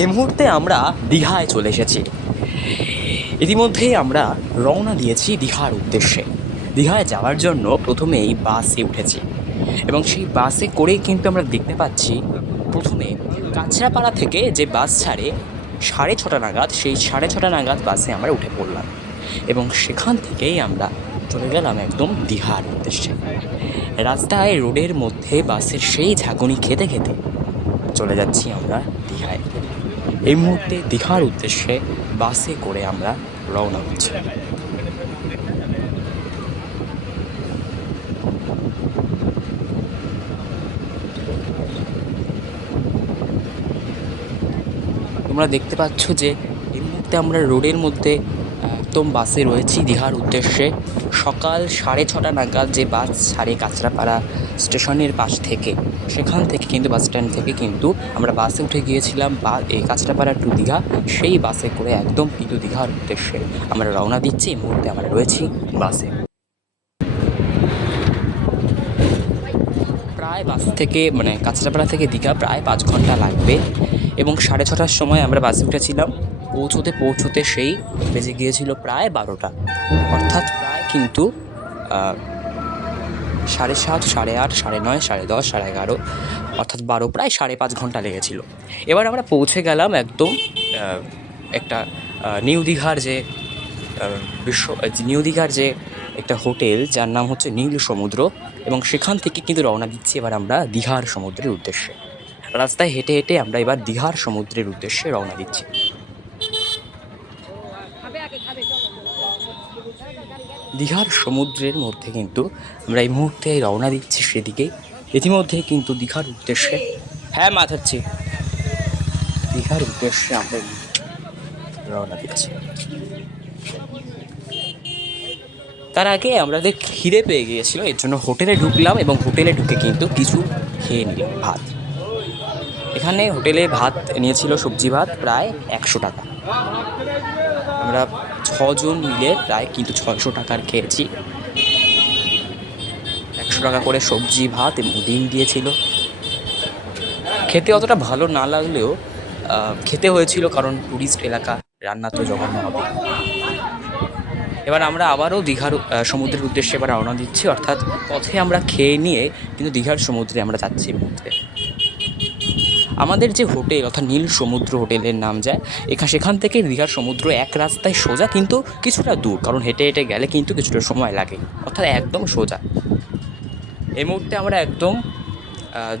এই মুহূর্তে আমরা দীঘায় চলে এসেছি। ইতিমধ্যেই আমরা রওনা দিয়েছি দীঘার উদ্দেশ্যে। দীঘায় যাওয়ার জন্য প্রথমেই বাসে উঠেছি এবং সেই বাসে করেই কিন্তু আমরা দেখতে পাচ্ছি প্রথমে কাঁচরাপাড়া থেকে যে বাস ছাড়ে 6:30 নাগাদ, সেই 6:30 নাগাদ বাসে আমরা উঠে পড়লাম এবং সেখান থেকেই আমরা চলে গেলাম একদম দীঘার উদ্দেশ্যে। রাস্তায় রোডের মধ্যে বাসের সেই ঝাঁকুনি খেতে খেতে চলে যাচ্ছি আমরা দীঘায়। এই মুহূর্তে দীঘার উদ্দেশ্যে বাসে করে আমরা রওনা হচ্ছি। তোমরা দেখতে পাচ্ছ যে এই মুহূর্তে আমরা রোডের মধ্যে একদম বাসে রয়েছি দীঘার উদ্দেশ্যে। সকাল 6:30 নাগাদ যে বাস ছাড়ে কাঁচরাপাড়া স্টেশনের পাশ থেকে, সেখান থেকে কিন্তু বাস স্ট্যান্ড থেকে কিন্তু আমরা বাসে উঠে গিয়েছিলাম এই কাঁচরাপাড়া টু দীঘা। সেই বাসে করে একদম কিন্তু দীঘার উদ্দেশ্যে আমরা রওনা দিচ্ছি। এই মুহূর্তে আমরা রয়েছি বাসে। প্রায় বাস থেকে কাঁচরাপাড়া থেকে দীঘা প্রায় 5 ঘন্টা লাগবে এবং 6:30টার সময় আমরা বাসে উঠেছিলাম। পৌঁছোতে সেই বেজে গিয়েছিল প্রায় 12টা, অর্থাৎ প্রায় কিন্তু 7:30, 8:30, 9:30, 10:30, 11:30, অর্থাৎ 12, প্রায় 5.5 ঘন্টা লেগেছিল। এবার আমরা পৌঁছে গেলাম একদম একটা নিউ দীঘার যে একটা হোটেল, যার নাম হচ্ছে নীল সমুদ্র, এবং সেখান থেকে কিন্তু রওনা দিচ্ছি এবার আমরা দীঘার সমুদ্রের উদ্দেশ্যে। রাস্তায় হেঁটে হেঁটে আমরা এবার দীঘার সমুদ্রের উদ্দেশ্যে রওনা দিচ্ছি। দীঘার সমুদ্রের মধ্যে কিন্তু আমরা এই মুহূর্তে রওনা দিচ্ছি সেদিকেই। ইতিমধ্যে কিন্তু দীঘার উদ্দেশ্যে মাথাচ্ছি দীঘার উদ্দেশ্যে আমরা রওনা দিচ্ছি। তার আগে আমাদের খিদে পেয়ে গিয়েছিল, এর জন্য হোটেলে ঢুকলাম এবং হোটেলে ঢুকে কিন্তু কিছু খেয়ে নিলাম ভাত। এখানে হোটেলে ভাত নিয়েছিল সবজি ভাত, প্রায় 100 টাকা। আমরা 6 জন মিলে প্রায় কিন্তু 600 টাকার খেয়েছি। 100 টাকা করে সবজি ভাত এবং ডিম দিয়েছিল। খেতে অতটা ভালো না লাগলেও খেতে হয়েছিল, কারণ টুরিস্ট এলাকা, রান্না তো জঘন্য হবে। এবার আমরা আবারও দীঘার সমুদ্রের উদ্দেশ্যে এবার রওনা দিচ্ছি, অর্থাৎ পথে আমরা খেয়ে নিয়ে কিন্তু দীঘার সমুদ্রে আমরা যাচ্ছি এই মুহূর্তে। আমাদের যে হোটেল, অর্থাৎ নীল সমুদ্র হোটেলের নাম যায়, সেখান থেকে দীঘার সমুদ্র এক রাস্তায় সোজা, কিন্তু কিছুটা দূর, কারণ হেঁটে হেঁটে গেলে কিন্তু কিছুটা সময় লাগে, অর্থাৎ একদম সোজা। এই মুহূর্তে আমরা একদম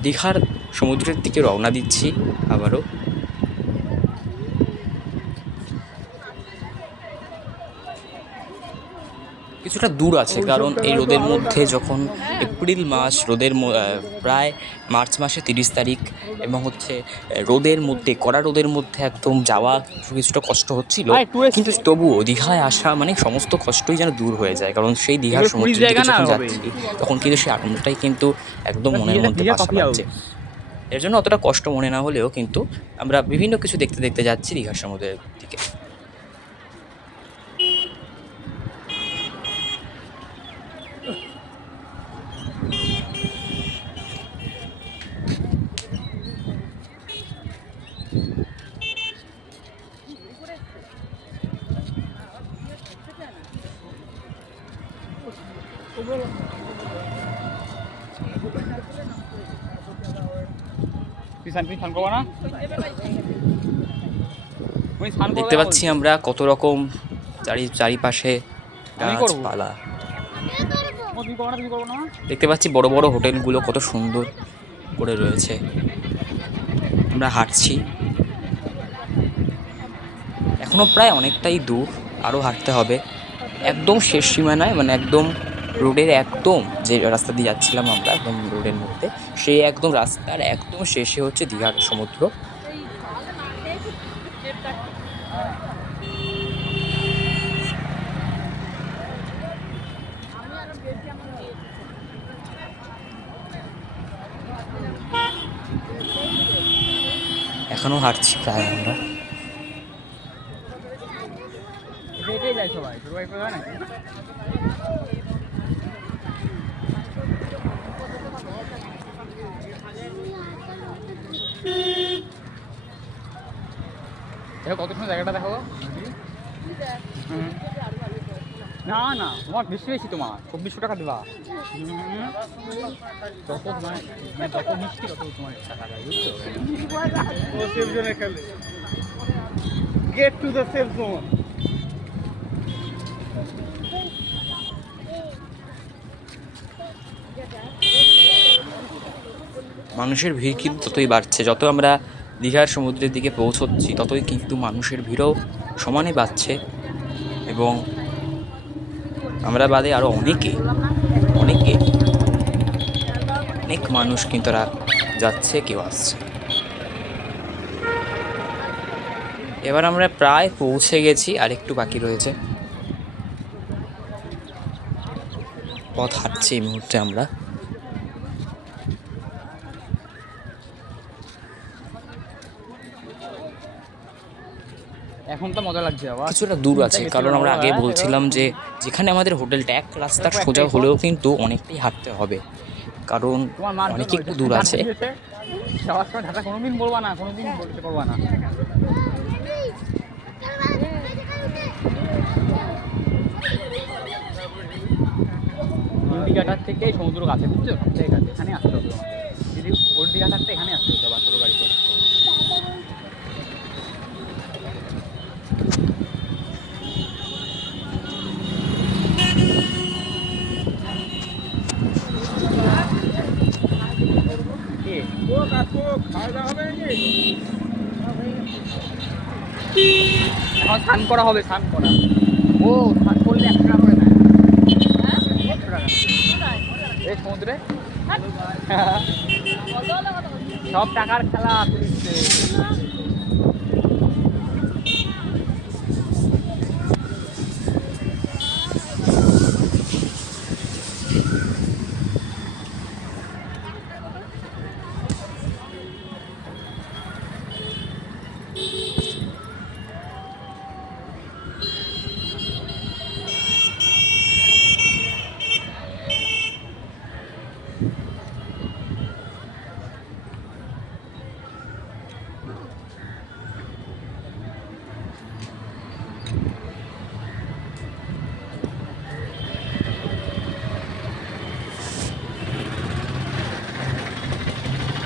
দীঘার সমুদ্রের দিকে রওনা দিচ্ছি আবারও। কিছুটা দূর আছে, কারণ এই রোদের মধ্যে, যখন এপ্রিল মাস, প্রায় মার্চ মাসে 30 তারিখ, এবং রোদের মধ্যে, কড়া রোদের মধ্যে একদম যাওয়া কিছুটা কষ্ট হচ্ছিল, কিন্তু তবুও দীঘায় আসা সমস্ত কষ্টই যেন দূর হয়ে যায়, কারণ সেই দীঘার সমুদ্রের দিকে যখন যাচ্ছি তখন কিন্তু সেই আনন্দটাই কিন্তু একদম মনের মধ্যে বাসা বাঁধছে। এর জন্য অতটা কষ্ট মনে না হলেও কিন্তু আমরা বিভিন্ন কিছু দেখতে দেখতে যাচ্ছি দীঘার সমুদ্রের দিকে। দেখতে পাচ্ছি আমরা কত রকম চারিপাশে গাছপালা। দেখতে পাচ্ছি বড় বড় হোটেলগুলো কত সুন্দর করে রয়েছে। আমরা হাঁটছি, এখনো প্রায় অনেকটাই দূর, আরও হাঁটতে হবে। একদম শেষ সীমানায়, একদম রোডের একদম যে রাস্তা দিয়ে যাচ্ছিলাম আমরা, একদম রোডের মধ্যে, সেই একদম রাস্তার একদম শেষে হচ্ছে দীঘার সমুদ্র। এখনো হাঁটছি প্রায় আমরা। দেখো কত সময় জায়গাটা দেখো। না না তোমার বেশি বেশি, তোমার 2400 টাকা দেবা। যত তোমার যত মিষ্টি তত তোমার টাকা দেয়, বুঝছো? সেফ জোনে খেলে, get to the safe zone. মানুষের ভিড় কিন্তু ততই বাড়ছে, যত আমরা দীঘার সমুদ্রের দিকে পৌঁছচ্ছি ততই কিন্তু মানুষের ভিড়ও সমানে বাড়ছে। এবং আমরা বাদে আরও অনেক মানুষ কিন্তু তারা যাচ্ছে, কেউ আসছে। এবার আমরা প্রায় পৌঁছে গেছি, আর একটু বাকি রয়েছে। পথ হাঁটছি এই মুহূর্তে আমরা। এখন তো মজা লাগছে আবার, কিছুটা দূর আছে, কারণ আমরা আগে বলছিলাম যে যেখানে আমাদের হোটেলটা এক রাস্তার সোজা হলেও কিন্তু অনেকটাই হাঁটতে হবে, কারণ অনেক একটু দূর আছে। যাওয়ার সময় ঢাকা কোনোদিন বলবা না, কোনোদিন বলতে পারবা না। ঘাটার থেকে সমুদ্র কাছে, বুঝছো? সবথেকে কাছে, এখানে আসতে হবে তোমাকে। যদি ঘাটার থাকতে এখানে আসতে হতো আবার ছোটো গাড়ি করে। এখন স্নান করা হবে, স্নান করা। ও স্নান করলে 100 টাকা করে নেয়। 100 টাকা এই সমুদ্রে সব টাকার খেলা তুলছে।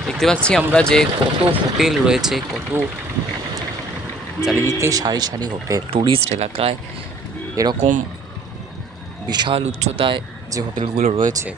দেখতে পাচ্ছি আমরা যে কত হোটেল রয়েছে, কত চারিদিকে সারি সারি হোটেল। ট্যুরিস্ট এলাকায় এরকম বিশাল উচ্চতায় যে হোটেলগুলো রয়েছে,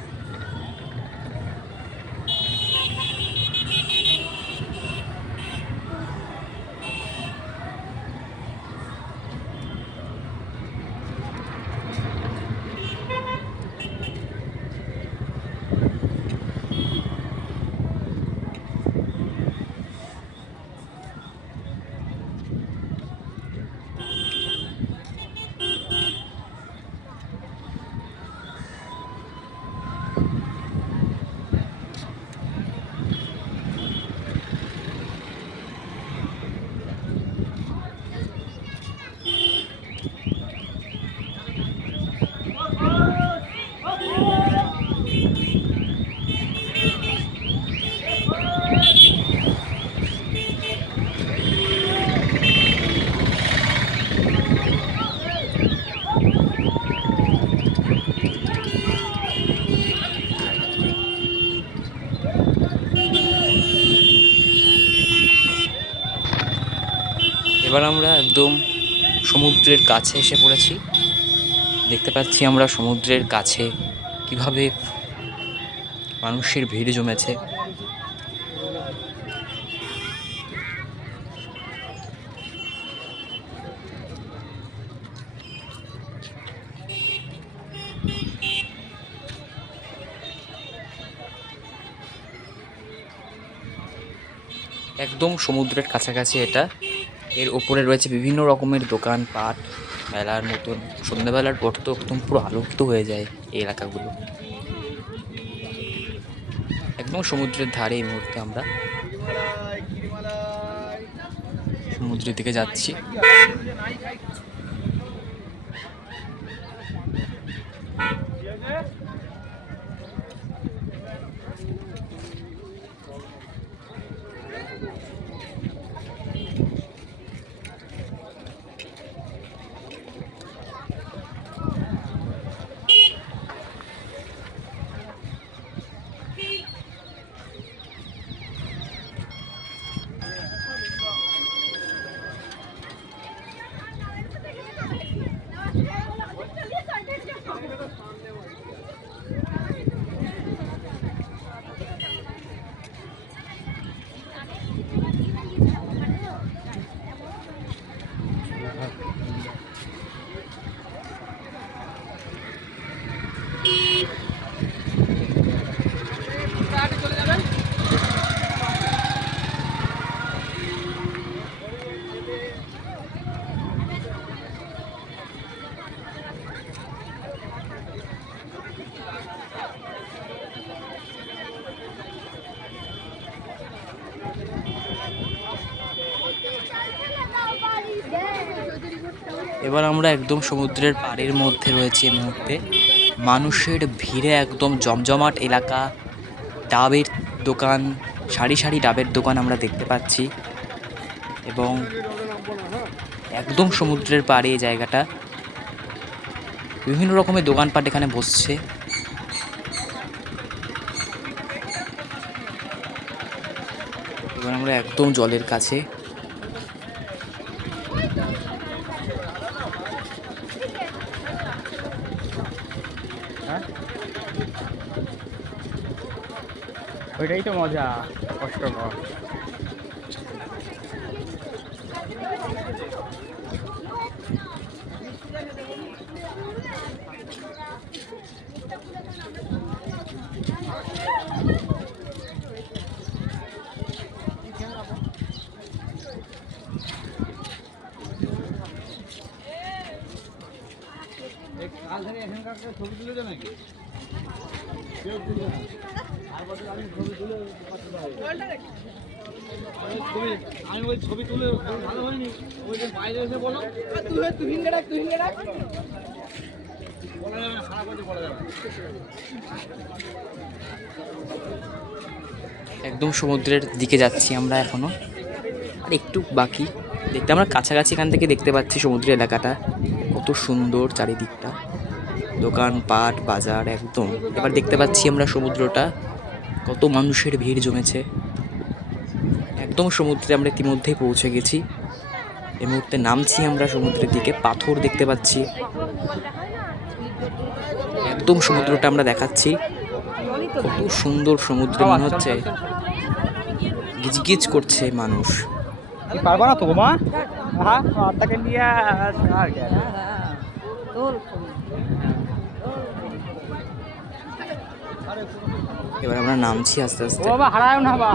এবার আমরা একদম সমুদ্রের কাছে এসে পড়েছি। দেখতে পাচ্ছি আমরা সমুদ্রের কাছে কিভাবে মানুষের ভিড় জমেছে। একদম সমুদ্রের কাছাকাছি এটা। এর ওপরে রয়েছে বিভিন্ন রকমের দোকানপাট, মেলার মতন। সন্ধ্যাবেলার পর তো একদম পুরো আলোকিত হয়ে যায় এই এলাকাগুলো। একদম সমুদ্রের ধারে এই মুহূর্তে আমরা সমুদ্রের দিকে যাচ্ছি। এবার আমরা একদম সমুদ্রের পাড়ের মধ্যে রয়েছি এই মুহূর্তে। মানুষের ভিড়ে একদম জমজমাট এলাকা। ডাবের দোকান, সারি সারি ডাবের দোকান আমরা দেখতে পাচ্ছি এবং একদম সমুদ্রের পাড়ে এই জায়গাটা। বিভিন্ন রকমের দোকানপাট এখানে বসছে। এবার আমরা একদম জলের কাছে। ওইটাই তো মজা, কষ্টকর। এখানকার ছবি তুলে দেবে নাকি? আমি ওই ছবি তুলে ভালো হয়নি, ওই যে বাইরে এসে বলো তুই হিন্দে রাখ বলা যাবে না, খারাপ হতে বলা যাবে না। একদম সমুদ্রের দিকে যাচ্ছি আমরা এখনো, আর একটু বাকি দেখতে। আমরা কাছাকাছি এখান থেকে দেখতে পাচ্ছি সমুদ্র এলাকাটা কত সুন্দর, চারিদিকটা দোকানপাট বাজার একদম। এবার দেখতে পাচ্ছি আমরা সমুদ্রটা, কত মানুষের ভিড় জমেছে। একদম সমুদ্রে আমরা ইতিমধ্যেই পৌঁছে গেছি। এই মুহূর্তে নামছি আমরা সমুদ্রের দিকে। পাথর দেখতে পাচ্ছি, একদম সমুদ্রটা আমরা দেখাচ্ছি। কত সুন্দর সমুদ্র, মনে হচ্ছে গিজগিজ করছে মানুষ। পারবা না তো মা? হ্যাঁ, আত্মাকে নিয়ে আর কি। এবার আমরা নামছি আস্তে আস্তে। বাবা হারায় না বাবা।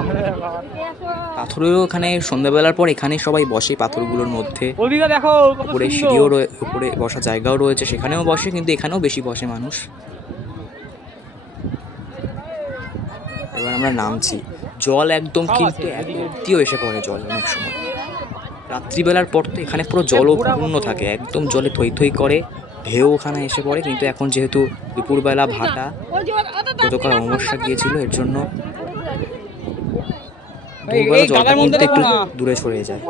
পাথরেরও ওখানে সন্ধ্যাবেলার পর এখানে সবাই বসে পাথরগুলোর মধ্যে। ওদিকে দেখো, উপরে সিঁড়িও উপরে বসার জায়গাও রয়েছে, সেখানেও বসে, কিন্তু এখানেও বেশি বসে মানুষ। এবার আমরা নামছি। জল একদম কিন্তু এত অব্দিও এসে পড়ে জল অনেক সময়। রাত্রিবেলার পর তো এখানে পুরো জলপূর্ণ থাকে, একদম জলে থই থই করে, ঢেউ ওখানে এসে পড়ে। কিন্তু এখন যেহেতু দুপুরবেলা ভাটা, গতকাল অমাবস্যা গিয়েছিল, এর জন্য দুপুরবেলা জলটা কিন্তু একটু দূরে সরে যায়।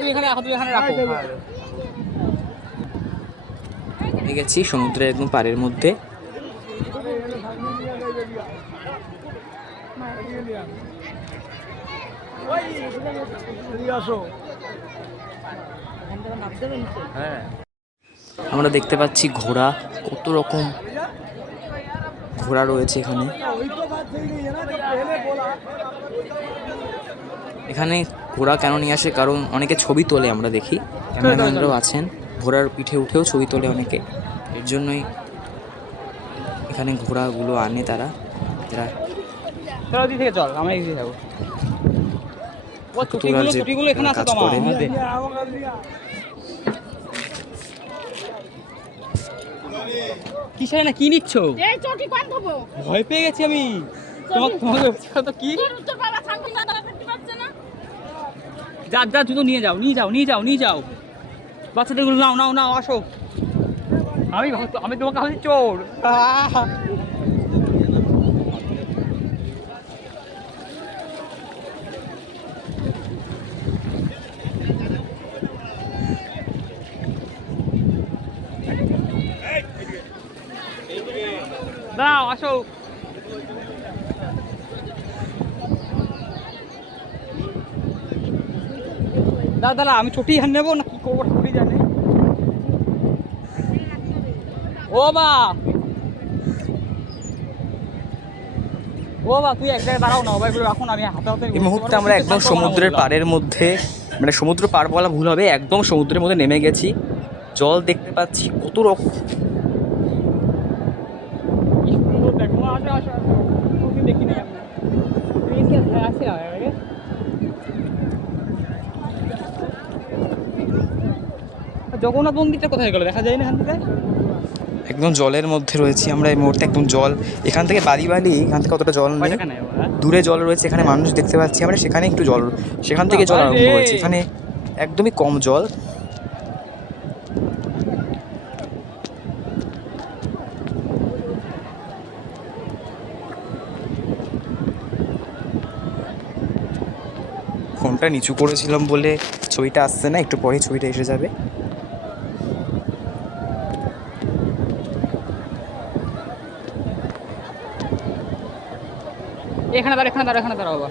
তুই এখানে রাখো। পেয়ে গেছি সমুদ্রের একদম পাড়ের মধ্যে। আমরা দেখতে পাচ্ছি ঘোড়া, কত রকম ঘোড়া রয়েছে এখানে। এখানে ঘোড়া কেন নিয়ে আসে, কারণ অনেকে ছবি তোলে, আমরা দেখি ক্যামেরাম্যানরাও আছেন, ঘোড়ার পিঠে উঠেও ছবি তোলে অনেকে। এর জন্যই এখানে ঘোড়াগুলো আনে তারা। ওদিক থেকে চল, আমরা এদিকে যাবো। চটিগুলো এখানে আছে তো আমার। কিসের না কি নিচ্ছ? এই চটি বাঁধবো। ভয় পেয়ে গেছি আমি। তোমাকে তো কি? তোর বাবা ছাগল না দাঁড়া করতে পারছে না। যা জুতো নিয়ে যাও। বাচ্চাদের গুলো নাও আসো। আমি তোমাকে ভাবছি চোর। দাঁড়াও, আসো। দাদা আমি ছুটি হান নেবো না কি করবো ছুটি জানে। ও বা তুই এক জায়গায় দাঁড়াও না, ভাই এখন আমি হাতে এই মুহূর্তে আমরা একদম সমুদ্রের পাড়ের মধ্যে, মানে সমুদ্র পার বলা ভুল হবে, একদম সমুদ্রের মধ্যে নেমে গেছি। জল দেখতে পাচ্ছি কত রকম। দেখি না জগন্নাথ মন্দিরটা কোথায় গেল, দেখা যায় না এখান থেকে। একদম জলের মধ্যে রয়েছি আমরা এই মুহূর্তে, একদম জল এখান থেকে বালি এখান থেকে অতটা জল নেই, দূরে জল রয়েছে, এখানে মানুষ দেখতে পাচ্ছি আমরা, সেখানে একটু জল, সেখান থেকে জল আরম্ভ হয়েছে, এখানে একদমই কম জল। ফোনটা নিচু করেছিলাম বলে ছবিটা আসছে না, একটু পরেই ছবিটা এসে যাবে। এখানে দাঁড়া বাবা।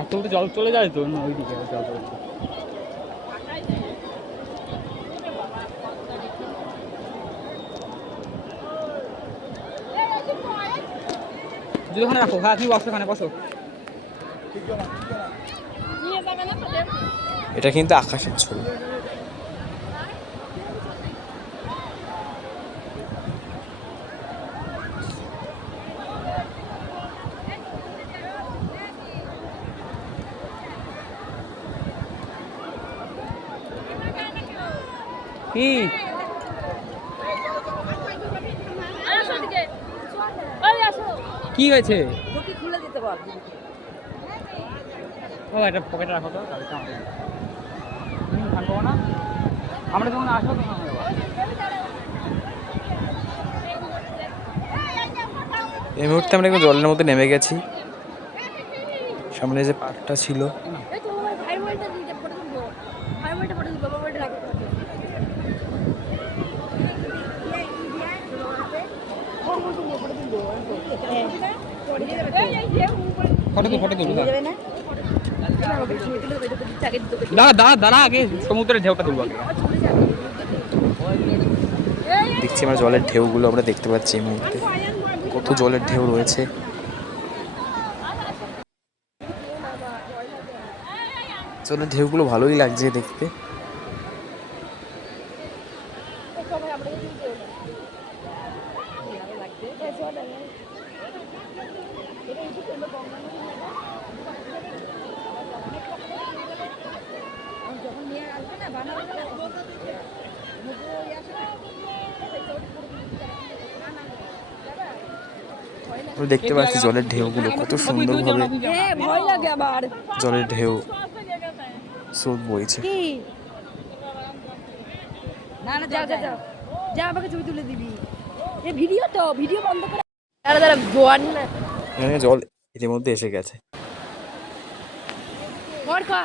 এত জল চলে যায় তো ওইদিকে জল চলছে। যদি ওখানে রাখো, হ্যাঁ তুমি বসো, ওখানে বসো। নিয়ে যাবে না তো দেখো। এটা কিন্তু আকাশের ছবি। কি আসো দিকে। ওই আসো। কি হয়েছে? দুটি খুলে দিতে বল। ও এটা পকেটে রাখো তো, তাহলে আমাদের থাকবো না আমরা যখন আসবো তখন আমরা যাবো। এই মুহূর্তে আমরা একদম জলের মধ্যে নেমে গেছি, সামনে যে পার্কটা ছিল। এই তো আমার ভাই মোবাইলটা দিতে ফটো তুলবো। ভাই মোবাইলটা ফটো তুলবো, বাবা মোবাইলটা রাখো। ফটো তুলবো। দাঁড়া আগে সমুদ্রের ঢেউটা তুলবো আগে। দেখছি আমরা জলের ঢেউগুলো আমরা দেখতে পাচ্ছি এই মুহূর্তে, কত জলের ঢেউ রয়েছে। জলের ঢেউগুলো ভালোই লাগছে দেখতে। আমরা দেখতে পাচ্ছি জলের ঢেউগুলো কত সুন্দরভাবে, ভয় লাগে আমার। জলের ঢেউ স্রোত বইছে। না যাও যা আমাকে ছবি তুলে দিবি। এই ভিডিও বন্ধ করে। দাঁড়া জোয়ান না এখানে জল এর মধ্যে এসে গেছে। ঘর খা।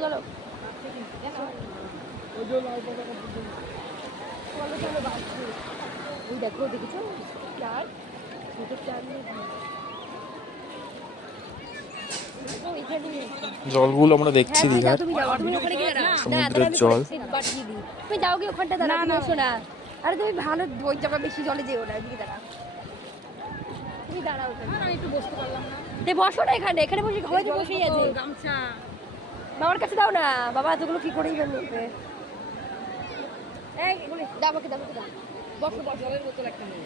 চলো। ওই দেখো দেখেছো চার ছোটো চার জলগুলো আমরা দেখছি দীঘার, সমুদ্রের জল। তুমি যাও কি ওখানটা দাঁড়া, তুমি এসো না। আরে তুমি ভালো ওই জায়গা বেশি জলে যেও না, ওইদিকে দাঁড়াও। তুমি দাঁড়াও ওখানে, একটু বসতে পারলাম না। বসো না এখানে বসে সবাই তো বসেই আছে। গামছা বাবার কাছে দাও না, বাবা এতগুলো কি করেই বা নেবে। এই দাও আমাকে দাও। বসো জলের বোতল একটা নেই।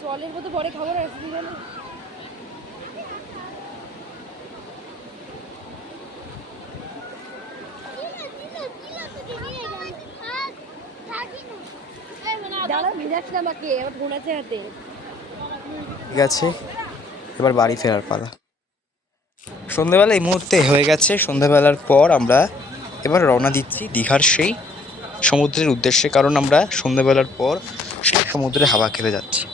জলের বোতল পরে খাবো না, জানো। ঠিক আছে, এবার বাড়ি ফেরার পালা। সন্ধ্যেবেলা এই মুহূর্তে হয়ে গেছে। সন্ধ্যেবেলার পর আমরা এবার রওনা দিচ্ছি দীঘার সেই সমুদ্রের উদ্দেশ্যে, কারণ আমরা সন্ধ্যেবেলার পর সেই সমুদ্রে হাওয়া খেতে যাচ্ছি।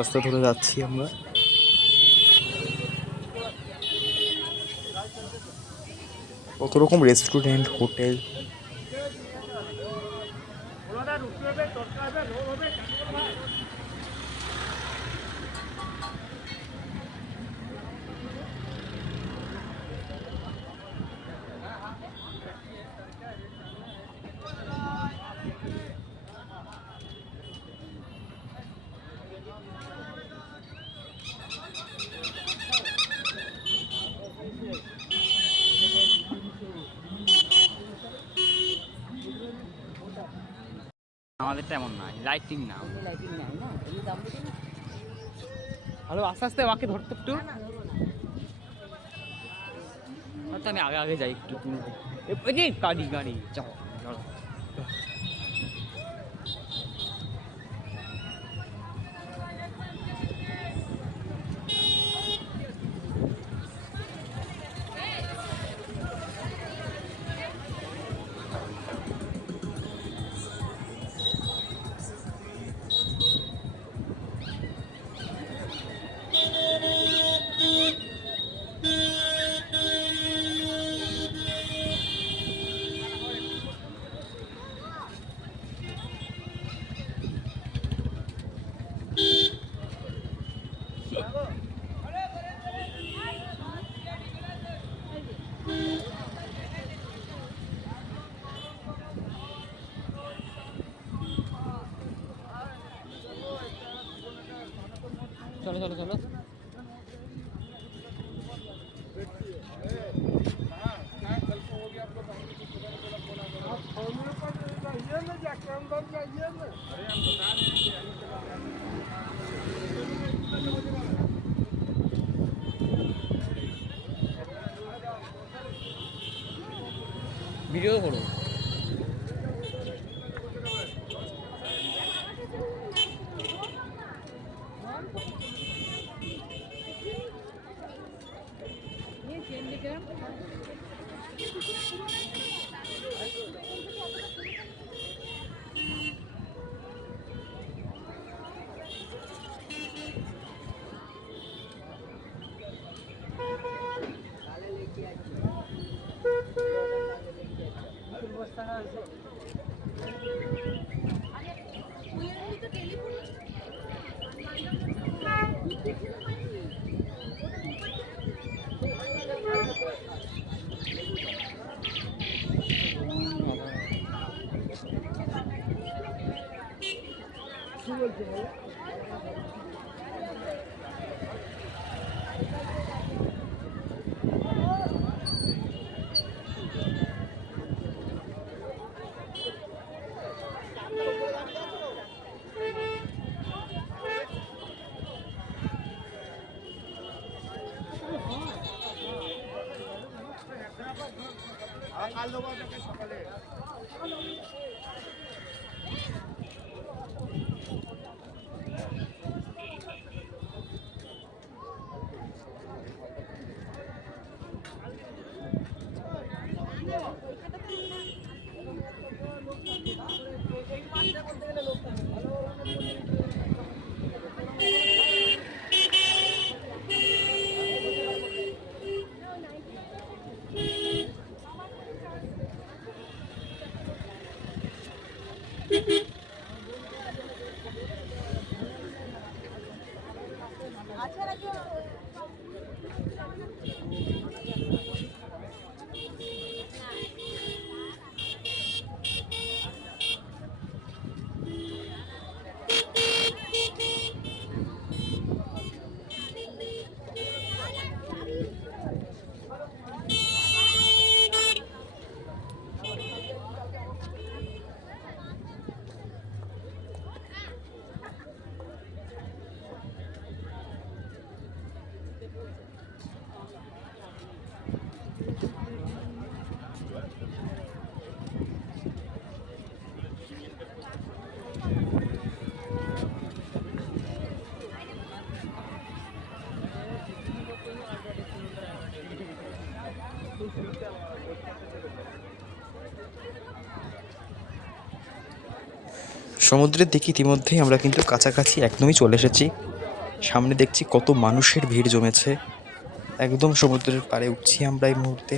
রাস্তা ধরে যাচ্ছি আমরা। কত রকম রেস্টুরেন্ট, হোটেল। আমাদের তেমন নাই, লাইটিং না, হ্যালো আস্তে আস্তে ওকে ধরতে একটু। আচ্ছা আমি আগে আগে যাই একটু, তুমি গাড়ি গাড়ি চলো চলো। চলো চলো চলো। ভিডিও করো। সমুদ্রের দিকে ইতিমধ্যেই আমরা কিন্তু কাছাকাছি একদমই চলে এসেছি। সামনে দেখছি কত মানুষের ভিড় জমেছে। একদম সমুদ্রের পাড়ে উঠছি আমরা এই মুহূর্তে।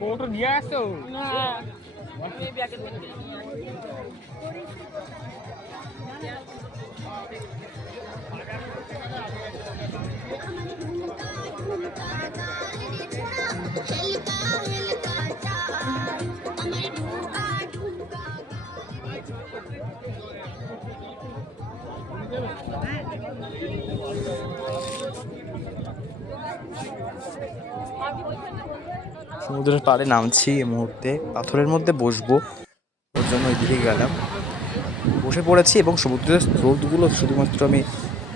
কোটো নিয়ে আসছো না? সমুদ্রের পাড়ে নামছি এই মুহূর্তে, পাথরের মধ্যে বসবো, ওর জন্য ওইদিকে গেলাম, বসে পড়েছি এবং সমুদ্রের স্রোতগুলো শুধুমাত্র আমি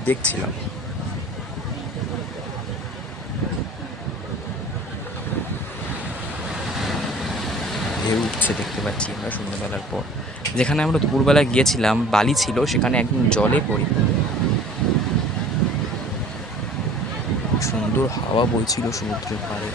দেখছিলাম। ঢেউ উঠছে দেখতে পাচ্ছি আমরা সন্ধ্যাবেলার পর। যেখানে আমরা দুপুরবেলা গিয়েছিলাম বালি ছিল, সেখানে একদম জলে পড়ি। সুন্দর হাওয়া বইছিল সমুদ্রের পাড়ে।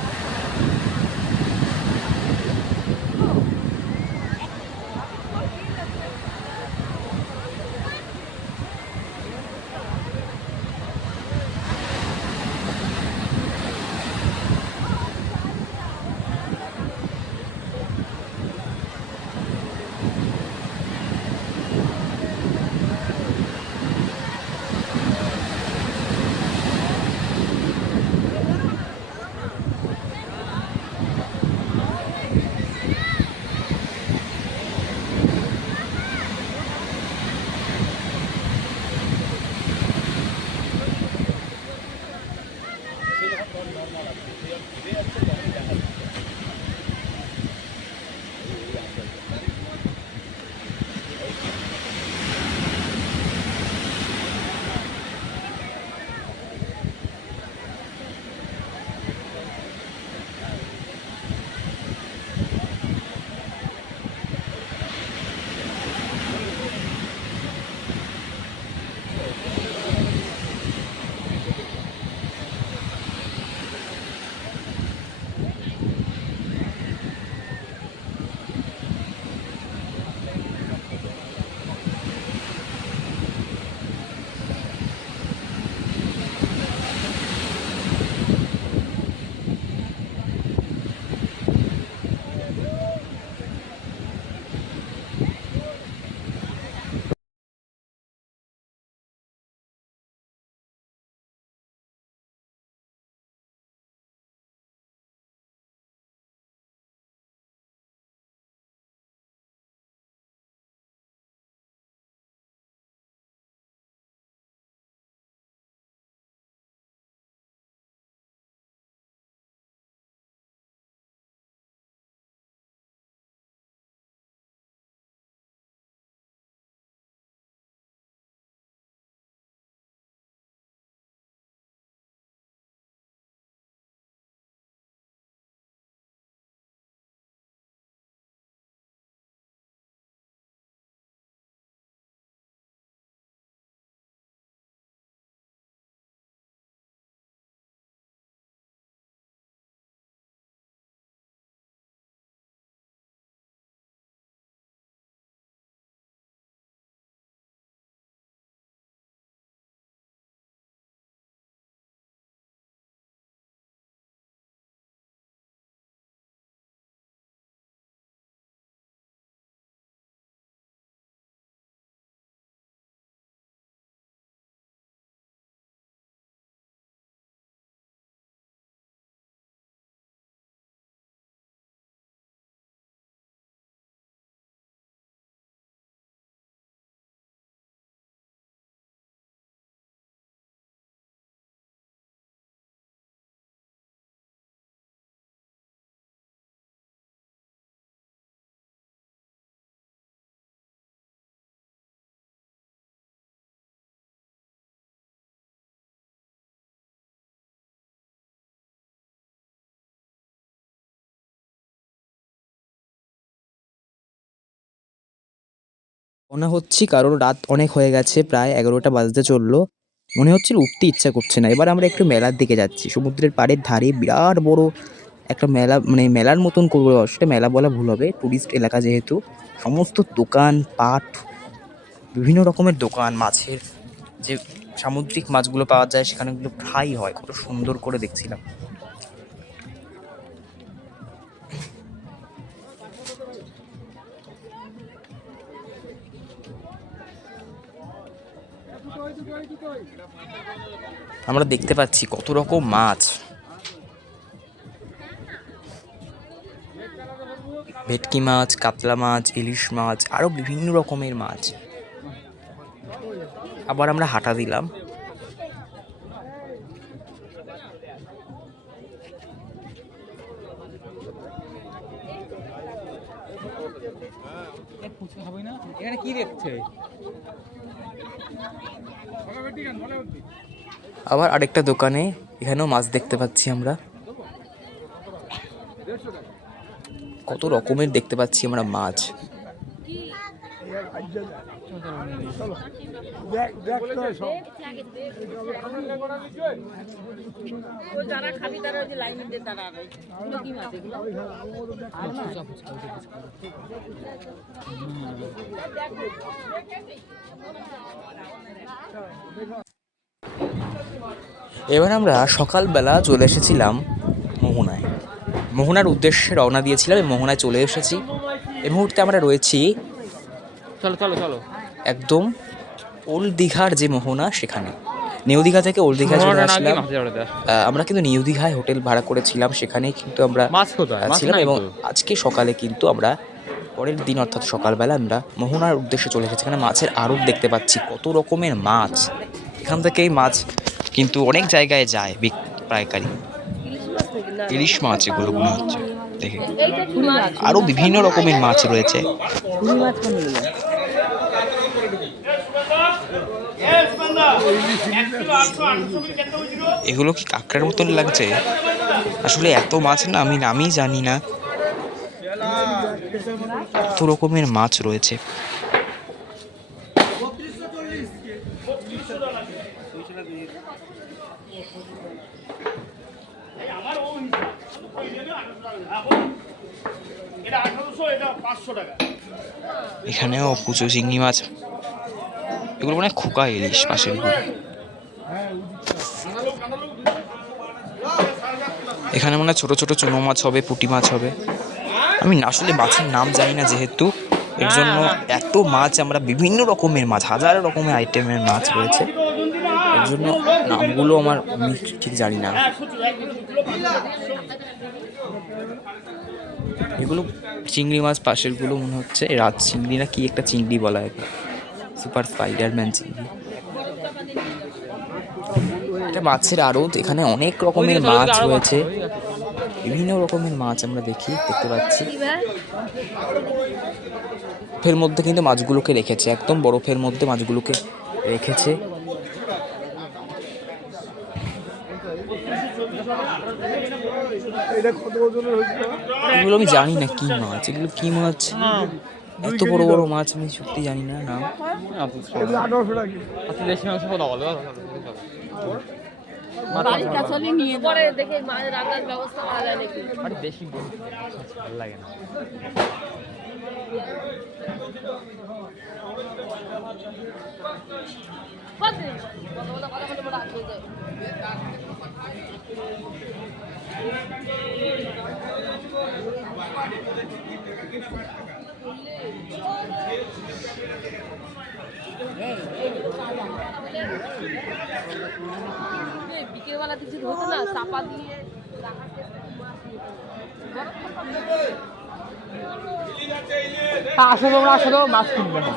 মনে হচ্ছে কারণ রাত অনেক হয়ে গেছে, প্রায় 11টা বাজতে চললো। মনে হচ্ছিল উঠতে ইচ্ছা করছে না। এবার আমরা একটু মেলার দিকে যাচ্ছি। সমুদ্রের পাড়ের ধারে বিরাট বড় একটা মেলা, মানে মেলার মতন করবো, সেটা মেলা বলা ভুল হবে, টুরিস্ট এলাকা যেহেতু। সমস্ত দোকান পাট, বিভিন্ন রকমের দোকান, মাছের যে সামুদ্রিক মাছগুলো পাওয়া যায় সেখানে ওগুলো ফ্রাই হয়, কত সুন্দর করে দেখছিলাম। আমরা দেখতে পাচ্ছি কত রকম মাছ, ভেটকি মাছ, কাতলা মাছ, ইলিশ মাছ, আরও বিভিন্ন রকমের মাছ। আবার আমরা হাঁটা দিলাম। ফুচকা খাবি না? এখানে কি দেখছে? আবার আরেকটা দোকানে, এখানেও মাছ দেখতে পাচ্ছি আমরা। কত রকমের দেখতে পাচ্ছি আমরা মাছ। এবার আমরা সকালবেলা চলে এসেছিলাম মোহনায়। মোহনার উদ্দেশ্যে রওনা দিয়েছিলাম, মোহনায় চলে এসেছি। এই মুহূর্তে আমরা রয়েছি চলো চলো চলো একদম ওল্ড দীঘার যে মোহনা সেখানে। নিউ দীঘা থেকে ওল্ড দীঘা চলে আসলাম। আমরা কিন্তু নিউ দীঘায় হোটেল ভাড়া করেছিলাম, সেখানেই কিন্তু আমরা ছিলাম। এবং আজকে সকালে কিন্তু আমরা পরের দিন অর্থাৎ সকালবেলা আমরা মোহনার উদ্দেশ্যে চলে এসেছি। এখানে মাছের আড়ত দেখতে পাচ্ছি, কত রকমের মাছ। এখান থেকেই মাছ কিন্তু অনেক জায়গায় যায় পাইকারি। ইলিশ মাছ এগুলো মনে হচ্ছে দেখে, আরও বিভিন্ন রকমের মাছ রয়েছে। এগুলো কি কাঁকড়ার মতন লাগছে? আসলে এত মাছ না, আমি নামই জানি না, কত রকমের মাছ রয়েছে। এখানেও কুচো চিংড়ি মাছ, এগুলো মানে খোকা ইলিশ পাশের গুলো। এখানে মনে হয় ছোটো ছোটো চুনো মাছ হবে, পুঁটি মাছ হবে। আমি আসলে মাছের নাম জানি না যেহেতু, এর জন্য এত মাছ, আমরা বিভিন্ন রকমের মাছ, হাজার রকমের আইটেমের মাছ রয়েছে, এর জন্য নামগুলো আমি ঠিক জানি না। এগুলো চিংড়ি মাছ, পাশেরগুলো মনে হচ্ছে রাত চিংড়ি না কি একটা চিংড়ি বলা হয়, সুপার স্পাইডারম্যান চিংড়ি। এটা মাছের আড়ত, এখানে অনেক রকমের মাছ রয়েছে, বিভিন্ন রকমের মাছ আমরা দেখতে পাচ্ছি। বরফের মধ্যে কিন্তু মাছগুলোকে রেখেছে, একদম বরফের মধ্যে মাছগুলোকে রেখেছে। এগুলো আমি জানি না কি মাছ, এগুলো কি মাছ, এত বড় বড় মাছ আমি সত্যি জানি না নাম। বিকেলবেলা কিছু হতো না, চাপা দিয়ে আসো তোমরা, আসো, মাছ কিনবে না।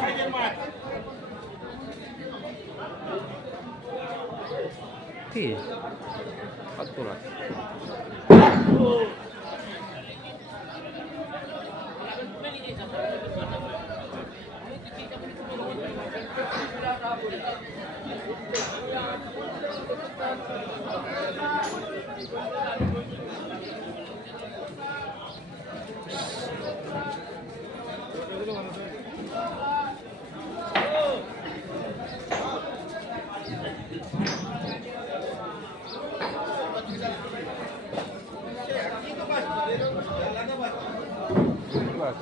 এখানে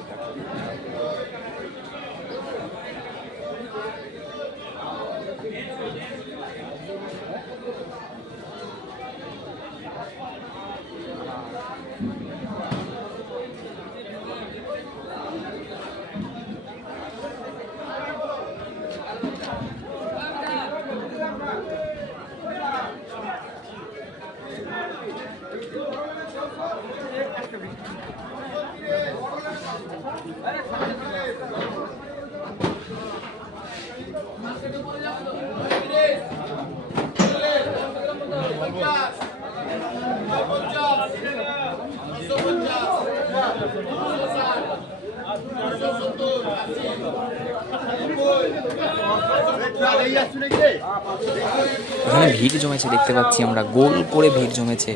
ভিড় জমেছে দেখতে পাচ্ছি আমরা, গোল করে ভিড় জমেছে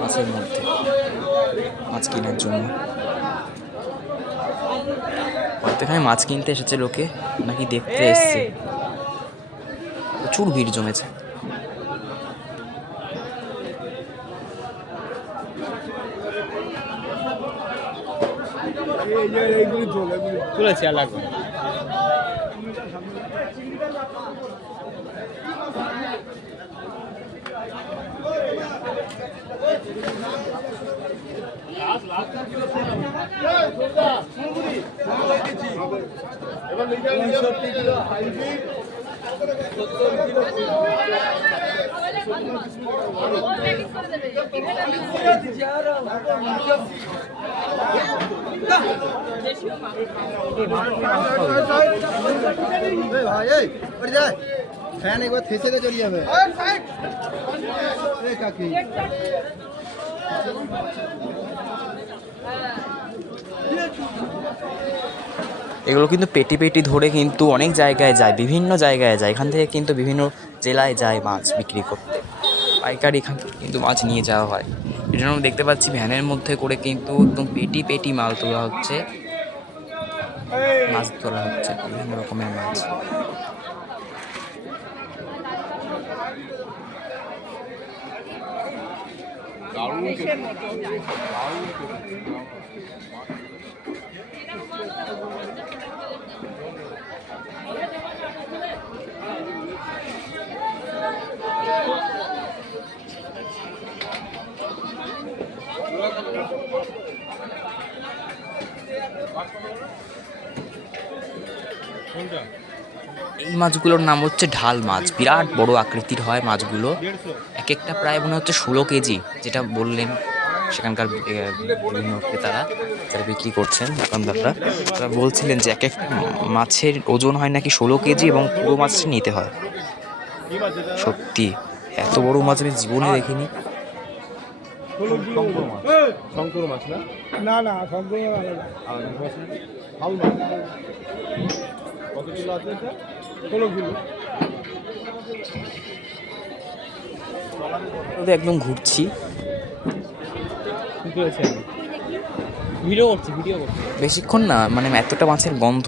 মাছের মধ্যে মাছ কেনার জন্য। হয়তো এখানে মাছ কিনতে এসেছে লোকে, নাকি দেখতে এসছে। প্রচুর ভিড় জমেছে। তুলেছি আর লাগবে। ফ্যান একবার থেসে তো চলে যাবে। কাকি এগুলো কিন্তু পেটি পেটি ধরে কিন্তু অনেক জায়গায় যায়, বিভিন্ন জায়গায় যায়। এখান থেকে কিন্তু বিভিন্ন জেলায় যায় মাছ বিক্রি করতে। পাইকারি এখান থেকে কিন্তু মাছ নিয়ে যাওয়া হয়। এই জন্য আমরা দেখতে পাচ্ছি ভ্যানের মধ্যে করে কিন্তু একদম পেটি পেটি মাল তোলা হচ্ছে, মাছ তোলা হচ্ছে, বিভিন্ন রকমের মাছ। এই মাছগুলোর নাম হচ্ছে ঢাল মাছ। বিরাট বড় আকৃতির হয় মাছগুলো, এক একটা প্রায় মনে হচ্ছে 16 কেজি, যেটা বললেন সেখানকার বিভিন্ন ক্রেতারা যারা বিক্রি করছেন, দোকানদাররা তারা বলছিলেন যে এক একটা মাছের ওজন হয় নাকি 16 কেজি এবং পুরো মাছটা নিতে হয়। সত্যি এত বড় মাছ আমি জীবনে দেখিনি। শঙ্কর মাছ না, না শঙ্কর আলাদা। হাল মাছ কত কিলো আছে এটা? 16 কিলো। একদম ঘুরছি, ভিডিও করছি। বেশিক্ষণ না, মানে এতটা মাছের গন্ধ।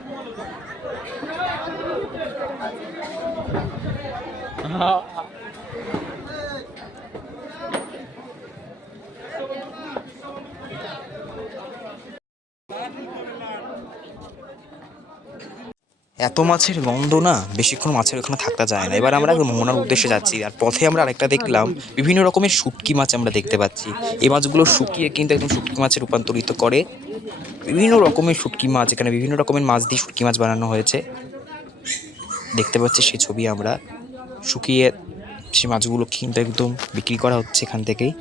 এত মাছের গন্ধ না, বেশিক্ষণ মাছের ওখানে থাকতে যায় না। এবার আমরা মোহনার উদ্দেশ্যে যাচ্ছি, আর পথে আমরা আরেকটা দেখলাম বিভিন্ন রকমের শুটকি মাছ আমরা দেখতে পাচ্ছি। এই মাছগুলো শুকিয়ে কিন্তু একদম শুটকি মাছে রূপান্তরিত করে। বিভিন্ন রকমের শুটকি মাছ, এখানে বিভিন্ন রকমের মাছ দিয়ে শুটকি মাছ বানানো হয়েছে। দেখতে পাচ্ছি সেই ছবি আমরা। শুকিয়ে সেই মাছগুলো কিন্তু একদম বিক্রি করা হচ্ছে এখান থেকেই।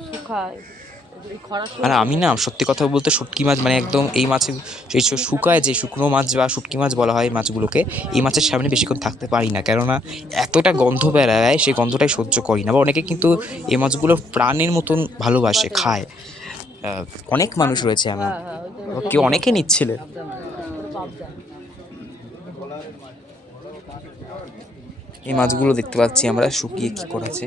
আর আমি না সত্যি কথা বলতে শুটকি মাছ মানে একদম এই মাছের সেই শুকায় যে শুকনো মাছ বা শুটকি মাছ বলা হয় মাছগুলোকে, এই মাছের সামনে বেশিক্ষণ থাকতে পারি না, কেননা এতটা গন্ধ বেড়ায়, সেই গন্ধটাই সহ্য করি না। বা অনেকে কিন্তু এই মাছগুলো প্রাণের মতন ভালোবাসে, খায়। অনেক মানুষ রয়েছে এমন, কেউ অনেকে নিচ্ছিলেন। এই মাছগুলো দেখতে পাচ্ছি আমরা শুকিয়ে কি করেছে।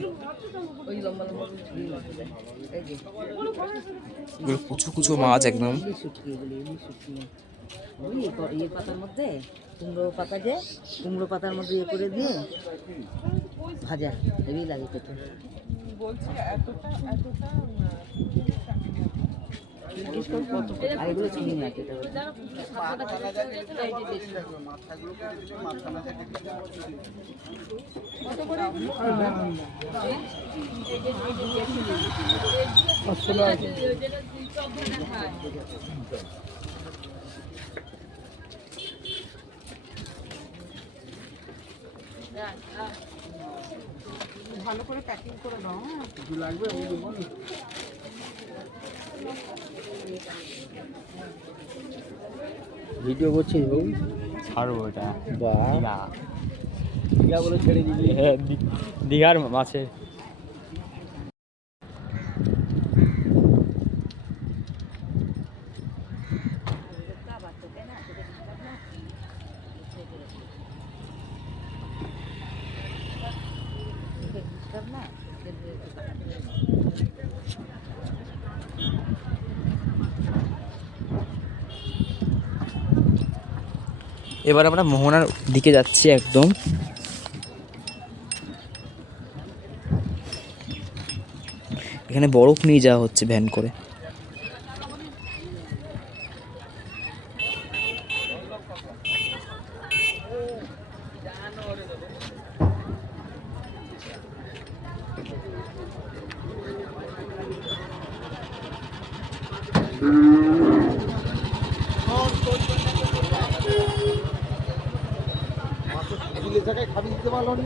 এগুলো কুচু কুচু মাছ একদম। ইয়ে পাতার মধ্যে কুমড়ো পাতার মধ্যে ইয়ে করে দিয়ে ভাজা হেভি লাগে খেতে। আর এগুলো চিনি না খেতে হবে। ভালো করে প্যাকিং করে দাও। কিছু লাগবে আমি দেবো না। ভিডিও করছিস বউ? ছাড়বো এটা। বাহ, দীঘা বলে ছেড়ে দিবি? হ্যাঁ, দীঘার মাছের। এবার আমরা মোহনার দিকে যাচ্ছি একদম। এখানে বরফ নিয়ে যাওয়া হচ্ছে ভ্যান করে। খাবি দিতে পারলো না।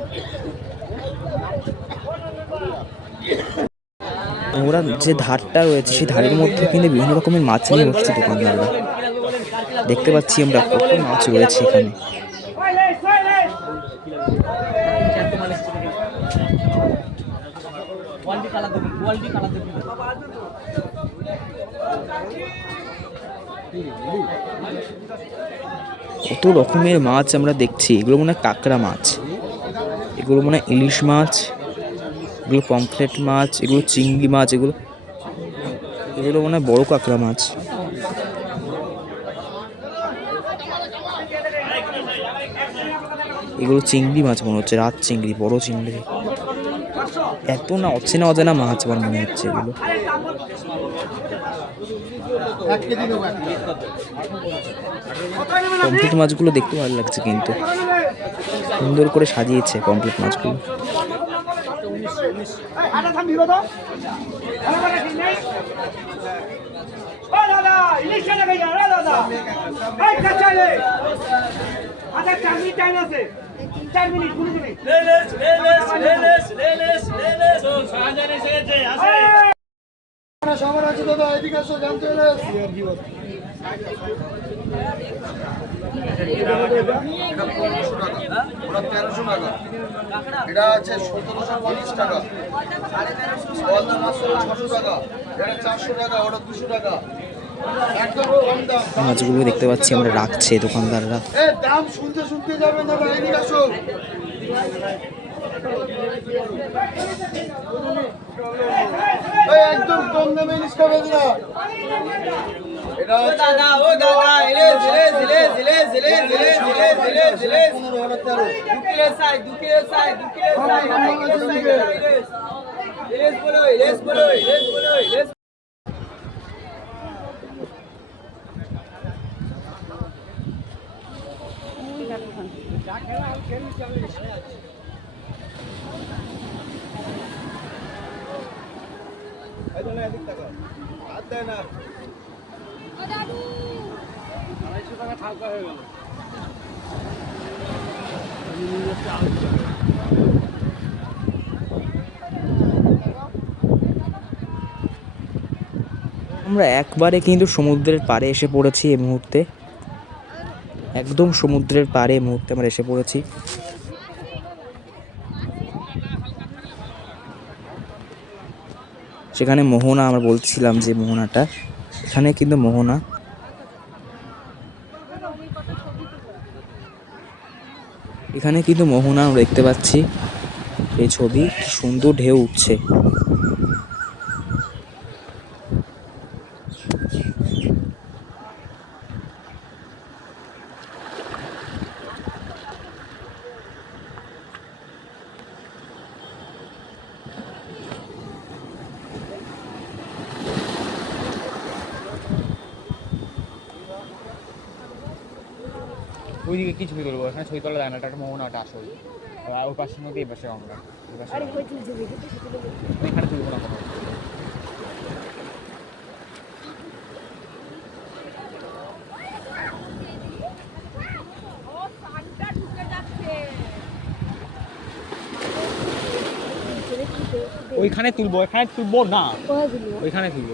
ওরা যে ধারটা রয়েছে সেই ধারের মধ্যে কিন্তু বিভিন্ন রকমের মাছ নিয়ে বসছে দোকানদাররা। দেখতে পাচ্ছি আমরা কত মাছ রয়েছে এখানে। কত রকমের মাছ আমরা দেখছি। এগুলো মনে হয় কাঁকড়া মাছ, এগুলো মনে হয় ইলিশ মাছ, এগুলো পমফ্রেট মাছ, এগুলো চিংড়ি মাছ, এগুলো এগুলো মনে হয় বড় কাঁকড়া মাছ। এগুলো চিংড়ি মাছ মনে হচ্ছে, রাত চিংড়ি, বড় চিংড়ি। এত না অচেনা অজানা মাছ আমার মনে হচ্ছে এগুলো। পমফ্রেট মাছগুলো দেখতে ভালো লাগছে, কিন্তু সুন্দর করে সাজিয়েছে পমফ্রেট মাছগুলো। সবার আছে দাদা, এদিকে আসো, জানতে হলে এটা 1500 টাকা, ওটা 1300 টাকা, এটা আছে 1750 টাকা, গলদা মাছ 600 টাকা, এটা 400 টাকা, ওটা 200 টাকা, একদম কম দাম। মাছগুলো দেখতে পাচ্ছি আমরা রাখছে দোকানদাররা। দাম শুনতে শুনতে যাবেন দাদা, এদিকে আসো। একদম কম দামে ইলিশ খাবে না। এটা দাদা, ও দাদা, ইলিশ ইলিশ ইলিশ ইলিশ ইলিশ ইলিশ ইলিশ ইলিশ ইলিশ 15 2 কিলো সাই 2 কিলো সাই 2 কিলো সাই ইলিশ বলো ইলিশ বলো ইলিশ বলো ইলিশ। আমরা একবারে কিন্তু সমুদ্রের পাড়ে এসে পড়েছি এই মুহূর্তে। একদম সমুদ্রের পাড়ে এই মুহূর্তে আমরা এসে পড়েছি। সেখানে মোহনা, আমরা বলছিলাম যে মোহনাটা, এখানে কিন্তু মোহনা। এখানে কিন্তু মোহনা আমরা দেখতে পাচ্ছি। এই ছবি, সুন্দর ঢেউ উঠছে। ওইদিকে কি ছবি তুলবো? এখানে ছবি তোলা যায় না, এটা একটা মোহনা, ওটা আসল। আর ওই পাশের মধ্যে এই পাশে আমরা, এই পাশে আরে কই তুলছে দেখে এখানে তুলবো না কোনো। ওইখানে তুলবো, এখানে তুলবো না, কোথায় তুলবো? ওইখানে তুলবো।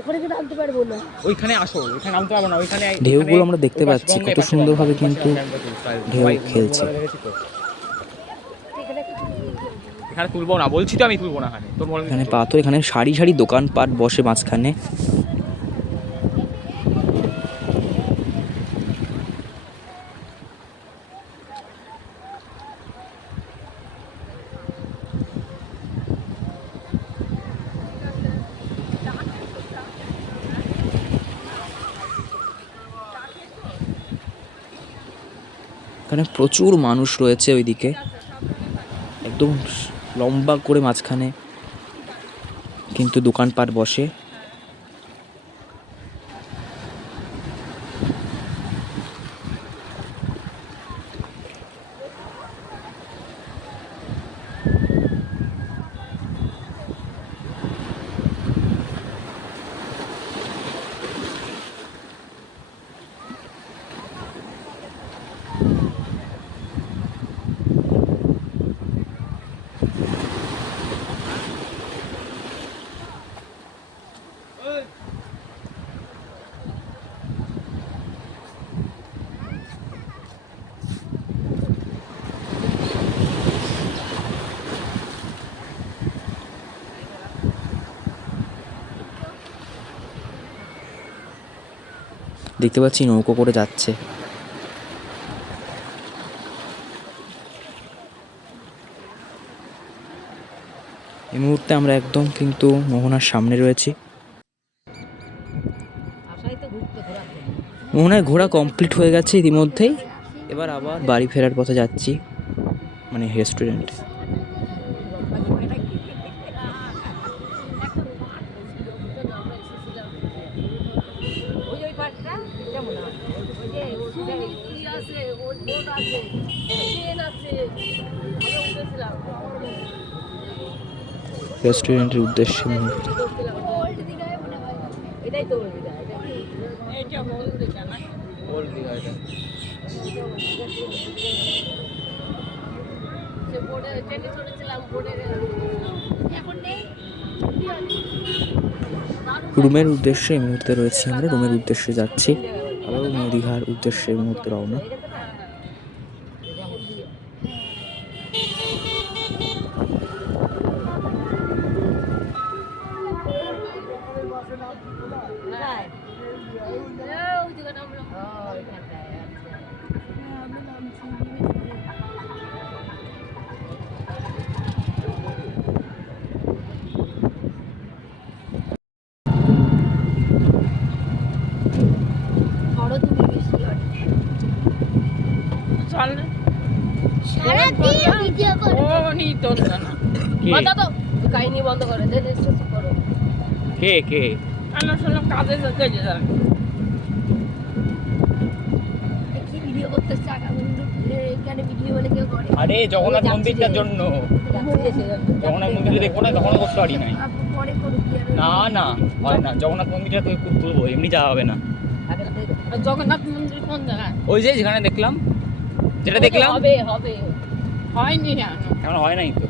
ওখানে তো নামতে পারবো না। ওইখানে আসো, ওইখানে নামতে পারবো না, ওইখানে ঢেউগুলো আমরা দেখতে ওই পাশে পাচ্ছি, গঙ্গা, কত এই পাশে সুন্দরভাবে গঙ্গা, কিন্তু ঢেউ সবাই খেলছে। বন্ধুরা দেখেছি তো। এখানে একটা তুলবো। এখানে তুলবো না, বলছি তো আমি তুলবো না এখানে, তোর মনে এখানে পাথর, এখানে সারি সারি দোকানপাট বসে মাঝখানে। এখানে প্রচুর মানুষ রয়েছে ওইদিকে, একদম লম্বা করে মাঝখানে কিন্তু দোকানপাট বসে। দেখতে পাচ্ছি নৌকো করে যাচ্ছে। এই মুহূর্তে আমরা একদম কিন্তু মোহনার সামনে রয়েছি। আসাই তো ঘুরতে ঘোরাতে। মোহনায় ঘোরা কমপ্লিট হয়ে গেছে ইতিমধ্যেই, এবার আবার বাড়ি ফেরার পথে যাচ্ছি, মানে রেস্টুরেন্টে। ওই পার্কটা কেমন হয়? ওই যে আছে, ওর বোট আছে, ট্রেন আছে, আমরা উঠেছিলাম। রেস্টুরেন্টের উদ্দেশ্যে মুহূর্তে এটাই তো ওল্ড দীঘা, এটা ওল্ড দীঘা না? ওল্ড দীঘা এটা। সে বোর্ডে ট্রেনে চড়েছিলাম, বোর্ডের এখন নেই। রুমের উদ্দেশ্যে এই মুহূর্তে রয়েছি, আমরা রুমের উদ্দেশ্যে যাচ্ছি, আবারও নিউ দীঘার উদ্দেশ্যে এই মুহূর্তে রওনা। কোথায়? ওই দীঘাটা আমরা ওইখানটায়, আচ্ছা। বড় তুমি বেশি আর চল না। সারাদিন ভিডিও করো। ও নি তোর না। বাতা তো কাহিনী বন্ধ করে দে, শেষ করো। কে কে? আমরা শুনলাম কাজে যেতে যান। কি ভিডিও করতেছ টাকা বন্ধু? এখানে ভিডিও বলে কেউ করে? আরে জগন্নাথ মন্দিরটার জন্য, জগন্নাথ মন্দিরে দেখবো না তখন করতে পারি নাই। আপু পরে করুক কি আর? না না হয় না, জগন্নাথ মন্দিরটা তুই তুলবো, এমনি যাওয়া হবে না। জগন্নাথ মন্দির কোন জায়গায়? ওই যে যেখানে দেখলাম, যেটা দেখলাম হবে হবে, হয়নি এখন হয় নাই তো।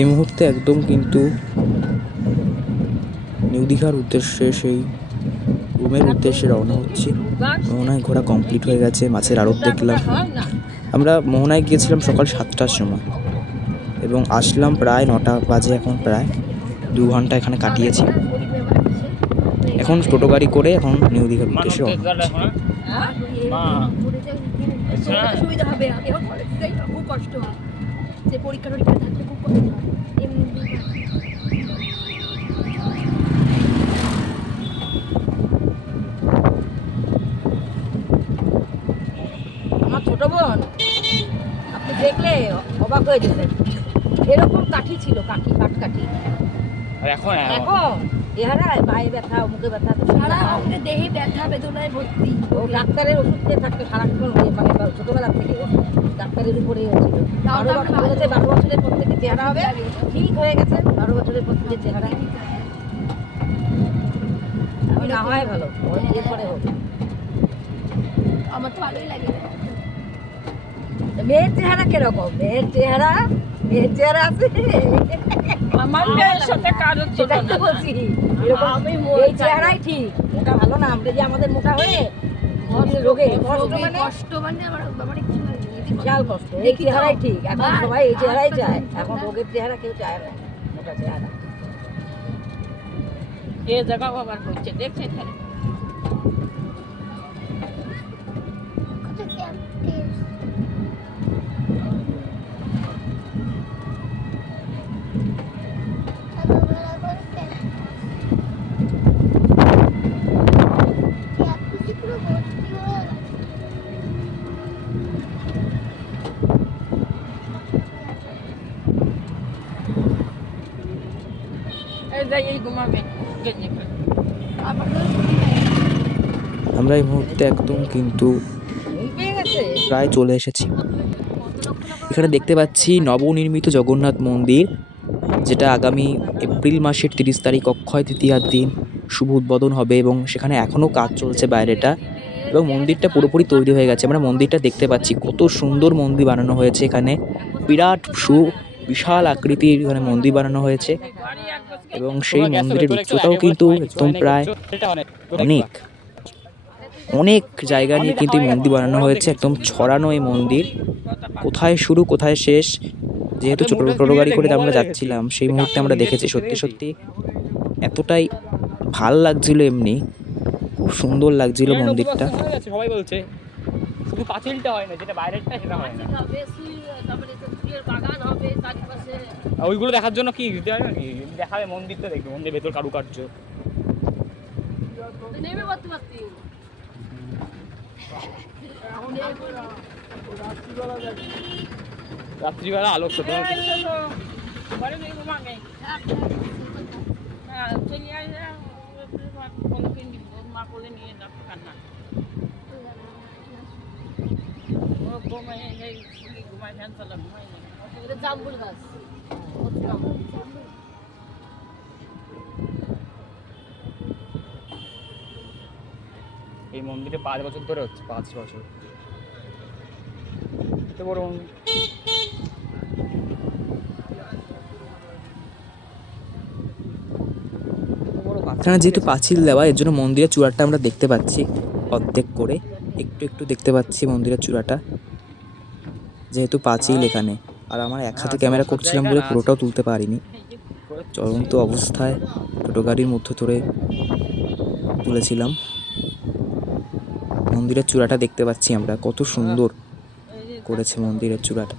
এই মুহূর্তে একদম কিন্তু নিউ দীঘার উদ্দেশ্যে, সেই রুমের উদ্দেশ্যে রওনা হচ্ছি। মোহনায় ঘোরা কমপ্লিট হয়ে গেছে, মাছের আড়ত দেখলাম। আমরা মোহনায় গিয়েছিলাম সকাল 7টার সময় এবং আসলাম প্রায় 9টা বাজে, এখন প্রায় 2 ঘন্টা এখানে কাটিয়েছি। এখন টোটো গাড়ি করে এখন নিউ দীঘার উদ্দেশ্যে রওনা হচ্ছি। মা সুবিধা হবে, আমি এখন কলেজে যাই না, খুব কষ্ট হয়, যে পরীক্ষা টরীক্ষা থাকলে খুব কষ্ট হয় এমনি। আমার ছোট বোন দেখলে অবাক হয়ে যেতেন। এরকম কাঠি ছিল, কাঠকাঠি। আর এখন এখন চেহারায় পায়ে ব্যথা, মুখে ব্যথা, সারা আমাদের দেহে ব্যথা বেদনায় ভর্তি। ও ডাক্তারের ওষুধ খেয়ে থাকতো সারাক্ষণ, মানে ছোটবেলা থেকে ডাক্তারের উপরেই হয়েছিল। 12 বছরের পর থেকে চেহারা হবে ঠিক হয়ে গেছে। 12 বছরের পর থেকে চেহারা আমি না হয় ভালো, এরপরে হোক। আমার তো ভালোই লাগে। মেয়ের চেহারা কিরকম? মেয়ের চেহারা আছে। আমার মেয়ের সাথে কারোর সেটাই তো বলছি, এরকম এই চেহারাই ঠিক। মোটা ভালো না, আমরা যে আমাদের মোটা হয়ে রোগে কষ্ট মানে আমার কিছু বিশাল কষ্ট। এই চেহারাই ঠিক, এখন সবাই এই চেহারাই চায়। এখন রোগের চেহারা কেউ চায় না, মোটা চেহারা। এ জায়গা আবার হচ্ছে, দেখছে এখানে এই ঘুমাবে গেঞ্জি পরে। আমরা এই মুহূর্তে একদম কিন্তু পেয়ে গেছে। প্রায় চলে এসেছি। এখানে দেখতে পাচ্ছি নবনির্মিত জগন্নাথ মন্দির, যেটা আগামী এপ্রিল মাসের 30 তারিখ অক্ষয় তৃতীয়ার দিন শুভ উদ্বোধন হবে এবং সেখানে এখনও কাজ চলছে বাইরেটা, এবং মন্দিরটা পুরোপুরি তৈরি হয়ে গেছে। আমরা মন্দিরটা দেখতে পাচ্ছি, কত সুন্দর মন্দির বানানো হয়েছে। এখানে বিরাট বিশাল আকৃতির এখানে মন্দির বানানো হয়েছে এবং সেই মন্দিরের উচ্চতাও কিন্তু একদম প্রায় অনেক জায়গা নিয়ে কিন্তু এই মন্দির বানানো হয়েছে। একদম ছড়ানো এই মন্দির, কোথায় শুরু কোথায় শেষ। যেহেতু ছোটো গাড়ি করে আমরা যাচ্ছিলাম, সেই মুহূর্তে আমরা দেখেছি সত্যি সত্যি এতটাই ভাল লাগছিল, এমনি খুব সুন্দর লাগছিল মন্দিরটা। সবাই বলছে শুধু পাঁচিলটা হয় না, যেটা বাইরেরটা সেটা হয় না। তারপরে ফুলের বাগান হবে চারিপাশে। ওইগুলো দেখার জন্য কি দেখাবে? মন্দিরটা দেখবে, মন্দিরের ভেতর কারুকার্য। নেমে পড়তে পারতি। রাত্রিবেলা আলোক ছোট ঘরে নেই ঘুমাবে। হ্যাঁ চলে আসে কোনোদিন মা কোলে নিয়ে যাচ্ছে কান্না। ও ঘুমায় ঘুমায় ফ্যান চালা ঘুমায় না। এটা জাম্বুল গাছ। এই মন্দিরে 5 বছর ধরে হচ্ছে, 5 বছর। এত বড় এখানে যেহেতু পাঁচিল দেওয়া, এর জন্য মন্দিরের চূড়াটা আমরা দেখতে পাচ্ছি অর্ধেক করে, একটু একটু দেখতে পাচ্ছি মন্দিরের চূড়াটা, যেহেতু পাঁচিল এখানে। আর আমার এক হাতে ক্যামেরা করছিলাম বলে পুরোটাও তুলতে পারিনি, চলন্ত অবস্থায় ছোটো গাড়ির মধ্যে ধরে তুলেছিলাম। মন্দিরের চূড়াটা দেখতে পাচ্ছি আমরা, কত সুন্দর করেছে মন্দিরের চূড়াটা,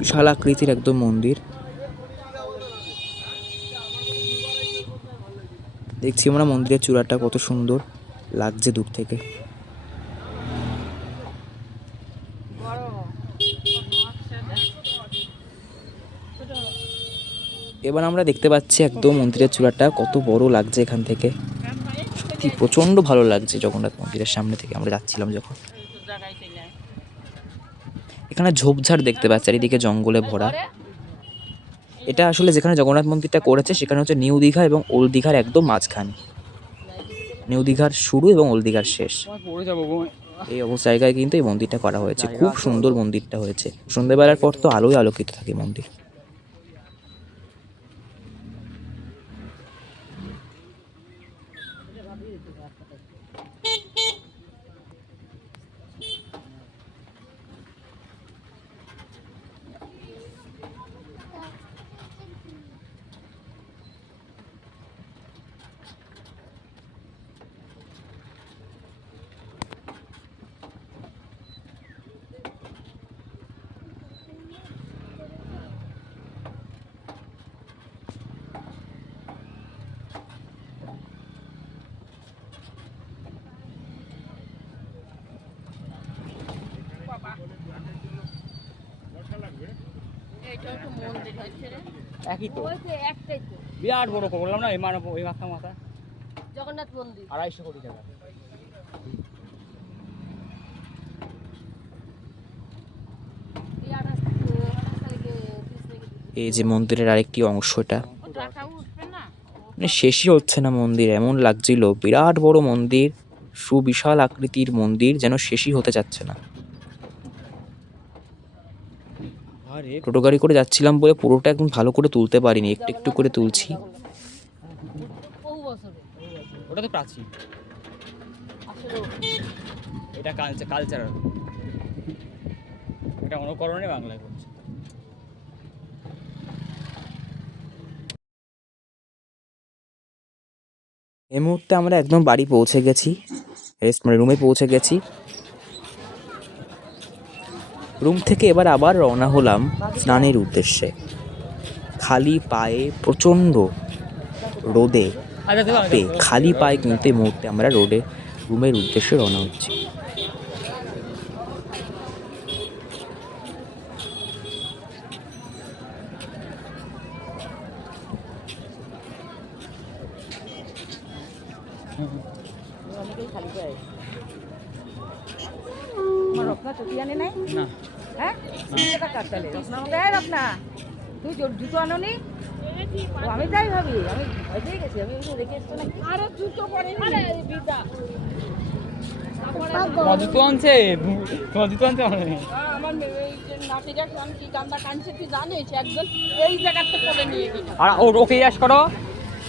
বিশাল আকৃতির একদম মন্দির। দেখছি আমরা মন্দিরের চূড়াটা কত সুন্দর লাগছে দূর থেকে। এবার আমরা দেখতে পাচ্ছি একদম মন্দিরের চূড়াটা কত বড় লাগছে এখান থেকে, সত্যি প্রচণ্ড ভালো লাগছে জগন্নাথ মন্দিরের সামনে থেকে আমরা যাচ্ছিলাম যখন। এখানে ঝোপঝাড় দেখতে পাচ্ছি, চারিদিকে জঙ্গলে ভরা। এটা আসলে যেখানে জগন্নাথ মন্দিরটা করেছে সেখানে হচ্ছে নিউ দীঘা এবং ওল্ড দীঘার একদম মাঝখানে, নিউ দীঘার শুরু এবং ওল্ড দীঘার শেষ, এই জায়গায় কিন্তু এই মন্দিরটা করা হয়েছে। খুব সুন্দর মন্দিরটা হয়েছে, সন্ধ্যেবেলার পর তো আলোয় আলোকিত থাকে মন্দির। এইটাও তো মন্দির হচ্ছে রে। একই তো, ওই তো একটাই তো বিরাট বড় করলাম না, এই মানে ওই মাথা মাথা জগন্নাথ মন্দির। 250 কোটি টাকা। এই 28 তারিখে 30 তারিখে এই যে মন্দিরের আরেকটি অংশ, এটা ও টাকা উঠবে না। মানে শেষই হচ্ছে না মন্দির, এমন লাগছিল। বিরাট বড় মন্দির, সুবিশাল আকৃতির মন্দির, যেন শেষই হতে যাচ্ছে না। আরে টোটো গাড়ি করে যাচ্ছিলাম বলে পুরোটা একদম ভালো করে তুলতে পারিনি, একটু একটু করে তুলছি। বহু বছরে ওটা তো প্রাচীন, আসলে এটা কালচারাল, এটা অনুকরণে বাংলায় করছে। এই মুহূর্তে আমরা একদম বাড়ি পৌঁছে গেছি, মানে রুমে পৌঁছে গেছি। রুম থেকে এবার আবার রওনা হলাম স্নানের উদ্দেশ্যে। খালি পায়ে, প্রচণ্ড রোদে তাপে খালি পায়ে কিন্তু এই মুহূর্তে আমরা রুমের উদ্দেশ্যে রওনা হচ্ছি। অনেকেই খালি পায়। আমার রত্না চটি আনে নাই? না, হ্যাঁ? টাকা কার তাহলে? রত্না দেয় রত্না। তুই জুতো আনোনি? ও আমি তাই ভাবি, আমি ভয় পেয়ে গেছি, আমি ওগুলো রেখে এসছো নাকি? আরে জুতো পরে নি বিদা। জুতো আনছে, তোমার জুতো আনতে হবে। আমার এই যে নাতিরা কান কি কান্দা কানছে তুই জানিস, একজন এই জায়গাতে পরে নিয়ে গেল। আর ওকে ইয়াস করো,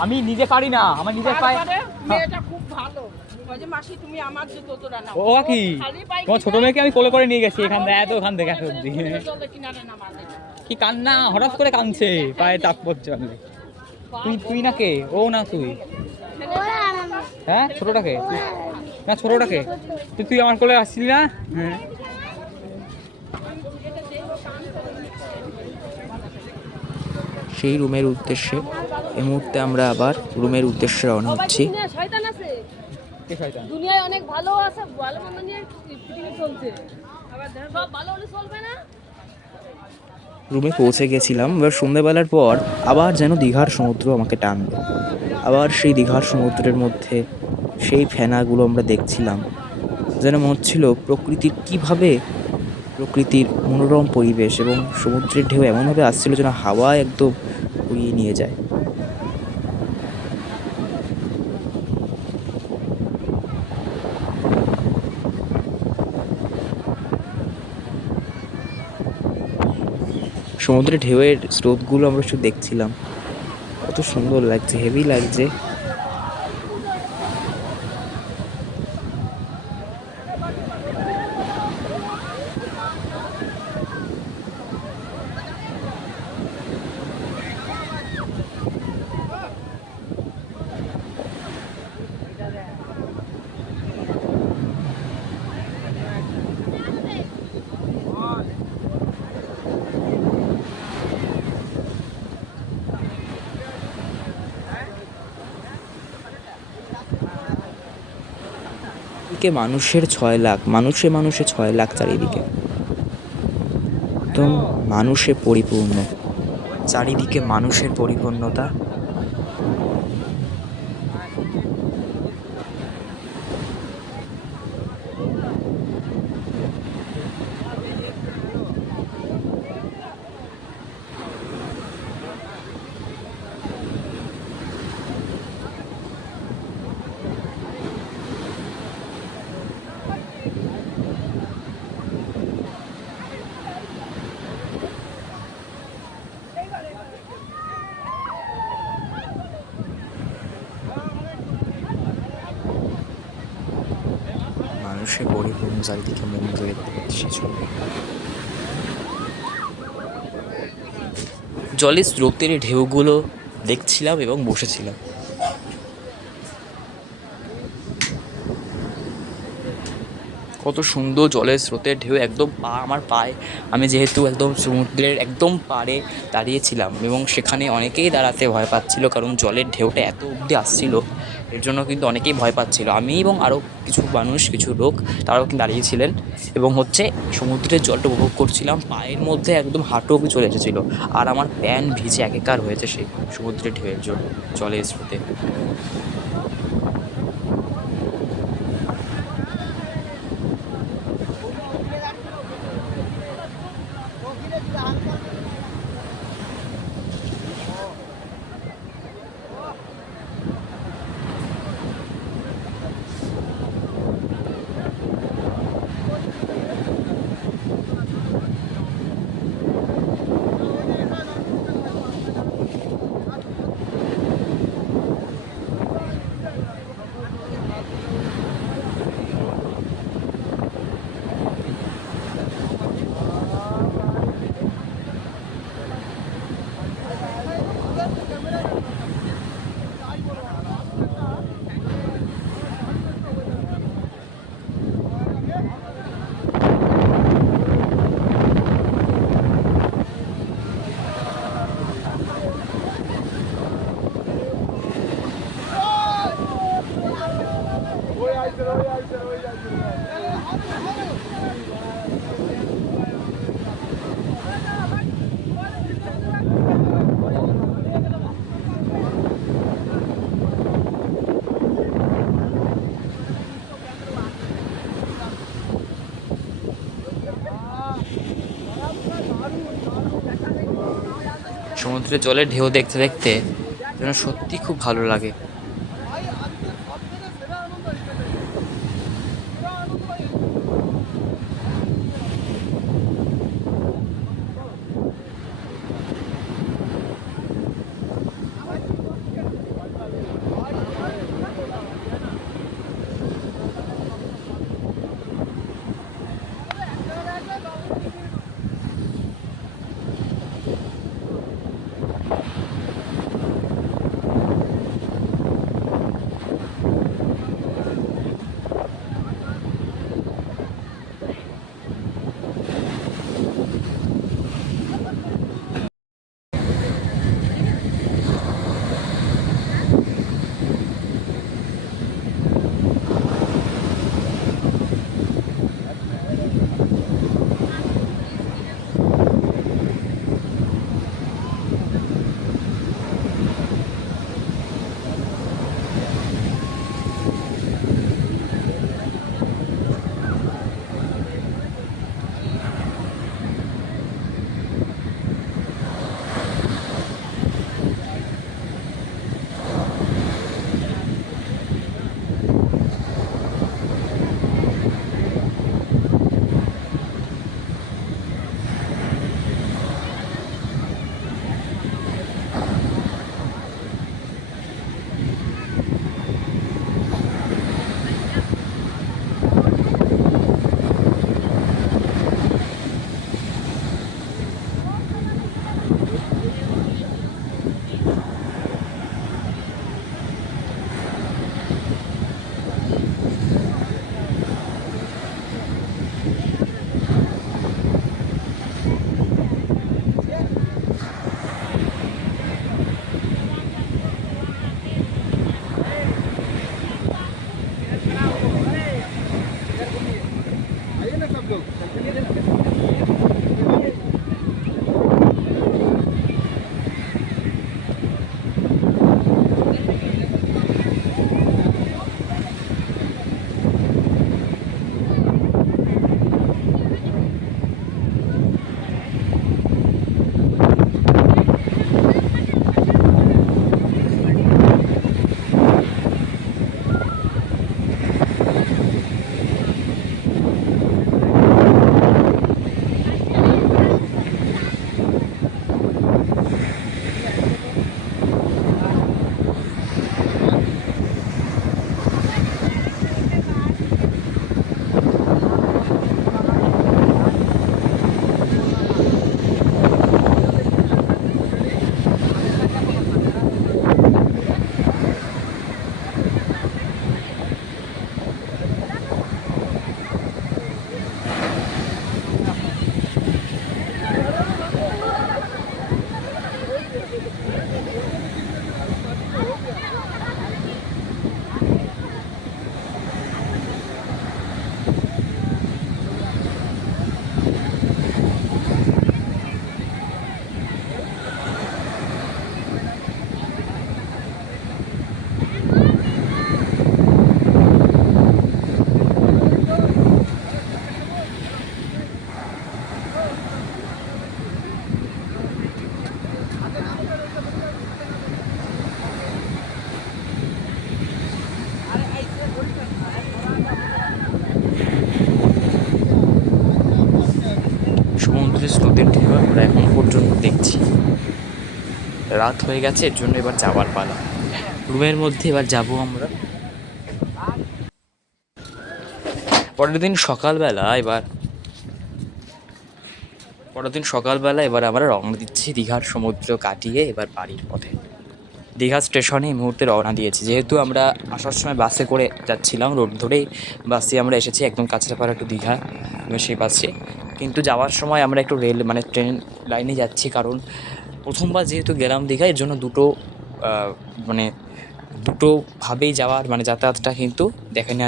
আমি নিজে পারি না, আমার নিজের পায়ে। তারপরে মেয়েটা খুব ভালো, বলে মাসি তুমি আমার জুতো তোরা নাও। ও কি খালি পায়ে তোমার ছোট মেয়েকে আমি কোলে করে নিয়ে গেছি এখান থেকে, এত ওখান থেকে এত অব্দি। জলে কিনারে নামালে। কি কান্না, হঠাৎ করে কাঁদছে পায়ে তাৎপর্য আনলে। তুই না কে? ও না তুই? হ্যাঁ ছোটটাকে না, ছোটটাকে তুই আমার কোলে আসছিলি না? হ্যাঁ। সেই রুমের উদ্দেশ্যে এই মুহূর্তে আমরা আবার রুমের উদ্দেশ্যে রওনা হচ্ছি। দুনিয়ায় শয়তান আছে। কে শয়তান? দুনিয়ায় অনেক ভালো আছে, ভালো মন্দ নিয়ে পৃথিবী চলছে। আবার সব ভালো হলে চলবে না। রুমে পৌঁছে গেছিলাম। এবার সন্ধ্যেবেলার পর আবার যেন দীঘার সমুদ্র আমাকে টানলো। আবার সেই দীঘার সমুদ্রের মধ্যে সেই ফেনাগুলো আমরা দেখছিলাম, যেন মনে হচ্ছিল প্রকৃতির মনোরম পরিবেশ এবং সমুদ্রের ঢেউ এমনভাবে আসছিল যেন হাওয়া একদম উড়িয়ে নিয়ে যায়। সমুদ্রের ঢেউয়ের স্রোতগুলো আমরা শুধু দেখছিলাম, কত সুন্দর লাগছে, হেভি লাগছে। চারিদিকে মানুষের 6 লাখ, মানুষে 6 লাখ চারিদিকে, একদম মানুষে পরিপূর্ণ, চারিদিকে মানুষের পরিপূর্ণতা। মানুষে পরিপূর্ণ চারিদিকে, মন্দির দেখতে পাচ্ছি। জলের স্রোতের ঢেউগুলো দেখছিলাম এবং বসেছিলাম। কত সুন্দর জলের স্রোতের ঢেউ, একদম আমার পায়ে। আমি যেহেতু একদম সমুদ্রের একদম পাড়ে দাঁড়িয়েছিলাম এবং সেখানে অনেকেই দাঁড়াতে ভয় পাচ্ছিল, কারণ জলের ঢেউটা এত অবধি আসছিল এর জন্য কিন্তু অনেকেই ভয় পাচ্ছিল। আমি এবং আরও কিছু মানুষ, কিছু লোক তারাও কিন্তু দাঁড়িয়েছিলেন এবং হচ্ছে সমুদ্রের জলটা উপভোগ করছিলাম। পায়ের মধ্যে একদম হাঁটু অবধি চলে এসেছিলো আর আমার প্যান্ট ভিজে একাকার হয়েছে সেই সমুদ্রের ঢেউয়ের জলের স্রোতে। সমুদ্রের জলের ঢেউ দেখতে দেখতে যেন সত্যি খুব ভালো লাগে। সমুদ্রের স্রোতের ঢেউ আমরা এখন পর্যন্ত দেখছি। রাত হয়ে গেছে, এর জন্য এবার যাওয়ার পালা। রুমের মধ্যে এবার যাব আমরা। পরের দিন সকালবেলা এবার আমরা রওনা দিচ্ছি দীঘার সমুদ্র কাটিয়ে এবার বাড়ির পথে। দীঘা স্টেশনে এই মুহূর্তে রওনা দিয়েছি, যেহেতু আমরা আসার সময় বাসে করে যাচ্ছিলাম, রোড ধরেই বাসে আমরা এসেছি একদম কাছড়াপাড়া টু দীঘা সেই বাসে। কিন্তু যাওয়ার সময় আমরা একটু রেল মানে ট্রেন লাইনে যাচ্ছি, কারণ প্রথমবার যেহেতু গেলাম দীঘা, এর জন্য দুটোভাবেই যাওয়ার মানে যাতায়াতটা কিন্তু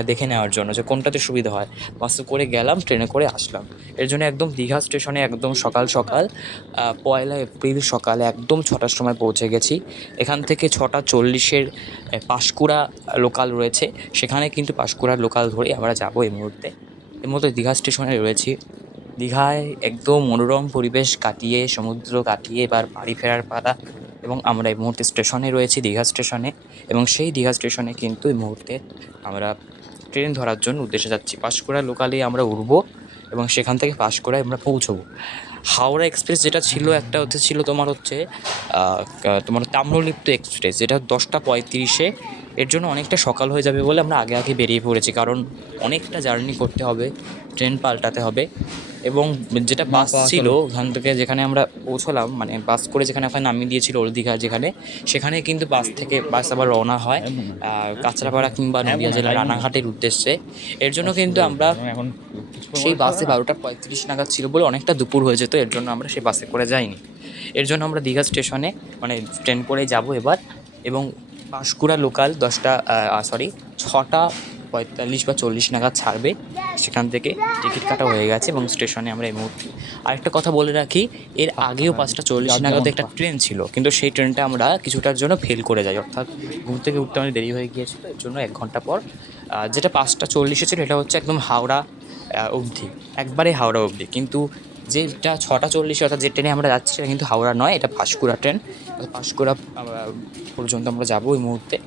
দেখে নেওয়ার জন্য যে কোনটাতে সুবিধা হয়। বাসে করে গেলাম, ট্রেনে করে আসলাম। এর জন্য একদম দীঘা স্টেশনে একদম সকাল 1 এপ্রিল সকালে একদম 6টার সময় পৌঁছে গেছি। এখান থেকে 6:40-এর পাঁশকুড়া লোকাল রয়েছে, সেখানে কিন্তু পাঁশকুড়ার লোকাল ধরে আমরা যাবো। এই মুহূর্তে দীঘা স্টেশনে রয়েছি। দীঘায় একদম মনোরম পরিবেশ কাটিয়ে, সমুদ্র কাটিয়ে এবার বাড়ি ফেরার পালা। এবং আমরা এই মুহূর্তে স্টেশনে রয়েছি, দীঘা স্টেশনে। এবং সেই দীঘা স্টেশনে কিন্তু এই মুহূর্তে আমরা ট্রেন ধরার জন্য উদ্দেশ্যে যাচ্ছি। পাঁশকুড়া লোকালে আমরা উঠবো এবং সেখান থেকে পাঁশকুড়ায় আমরা পৌঁছবো। হাওড়া এক্সপ্রেস যেটা ছিল ছিল তোমার তাম্রলিপ্ত এক্সপ্রেস, যেটা 10:35-এ। এর জন্য অনেকটা সকাল হয়ে যাবে বলে আমরা আগে বেরিয়ে পড়েছি, কারণ অনেকটা জার্নি করতে হবে, ট্রেন পাল্টাতে হবে। এবং যেটা বাস ছিল ওখান থেকে যেখানে আমরা পৌঁছলাম, মানে বাস করে যেখানে ওখানে নামিয়ে দিয়েছিল ওল্ড দীঘা সেখানে কিন্তু বাস আবার রওনা হয় কাঁচরাপাড়া কিংবা নদীয়া জেলার রানাঘাটের উদ্দেশ্যে। এর জন্য কিন্তু আমরা সেই বাসে 12:35 নাগাদ ছিল বলে অনেকটা দুপুর হয়ে যেত, এর জন্য আমরা সেই বাসে করে যাইনি। এর জন্য আমরা দীঘা স্টেশনে মানে ট্রেন করে যাব এবার। এবং পাঁশকুড়া লোকাল 6:45 বা 40 নাগাদ ছাড়বে, সেখান থেকে টিকিট কাটা হয়ে গেছে এবং স্টেশনে আমরা এই মুহূর্তে। আরেকটা কথা বলে রাখি, এর আগেও 5:40 নাগাদ একটা ট্রেন ছিল, কিন্তু সেই ট্রেনটা আমরা কিছুটার জন্য ফেল করে যাই, অর্থাৎ ঘুম থেকে উঠতে আমাদের দেরি হয়ে গিয়েছিল। এর জন্য 1 ঘন্টা পর যেটা 5:40 ছিল, এটা হচ্ছে একদম হাওড়া অবধি, একবারে হাওড়া অবধি। কিন্তু যেটা 6:40 অর্থাৎ যে ট্রেনে আমরা যাচ্ছি সেটা কিন্তু হাওড়া নয়, এটা পাঁশকুড়া ট্রেন। পাঁশকুড়া পর্যন্ত আমরা যাবো এই মুহূর্তে।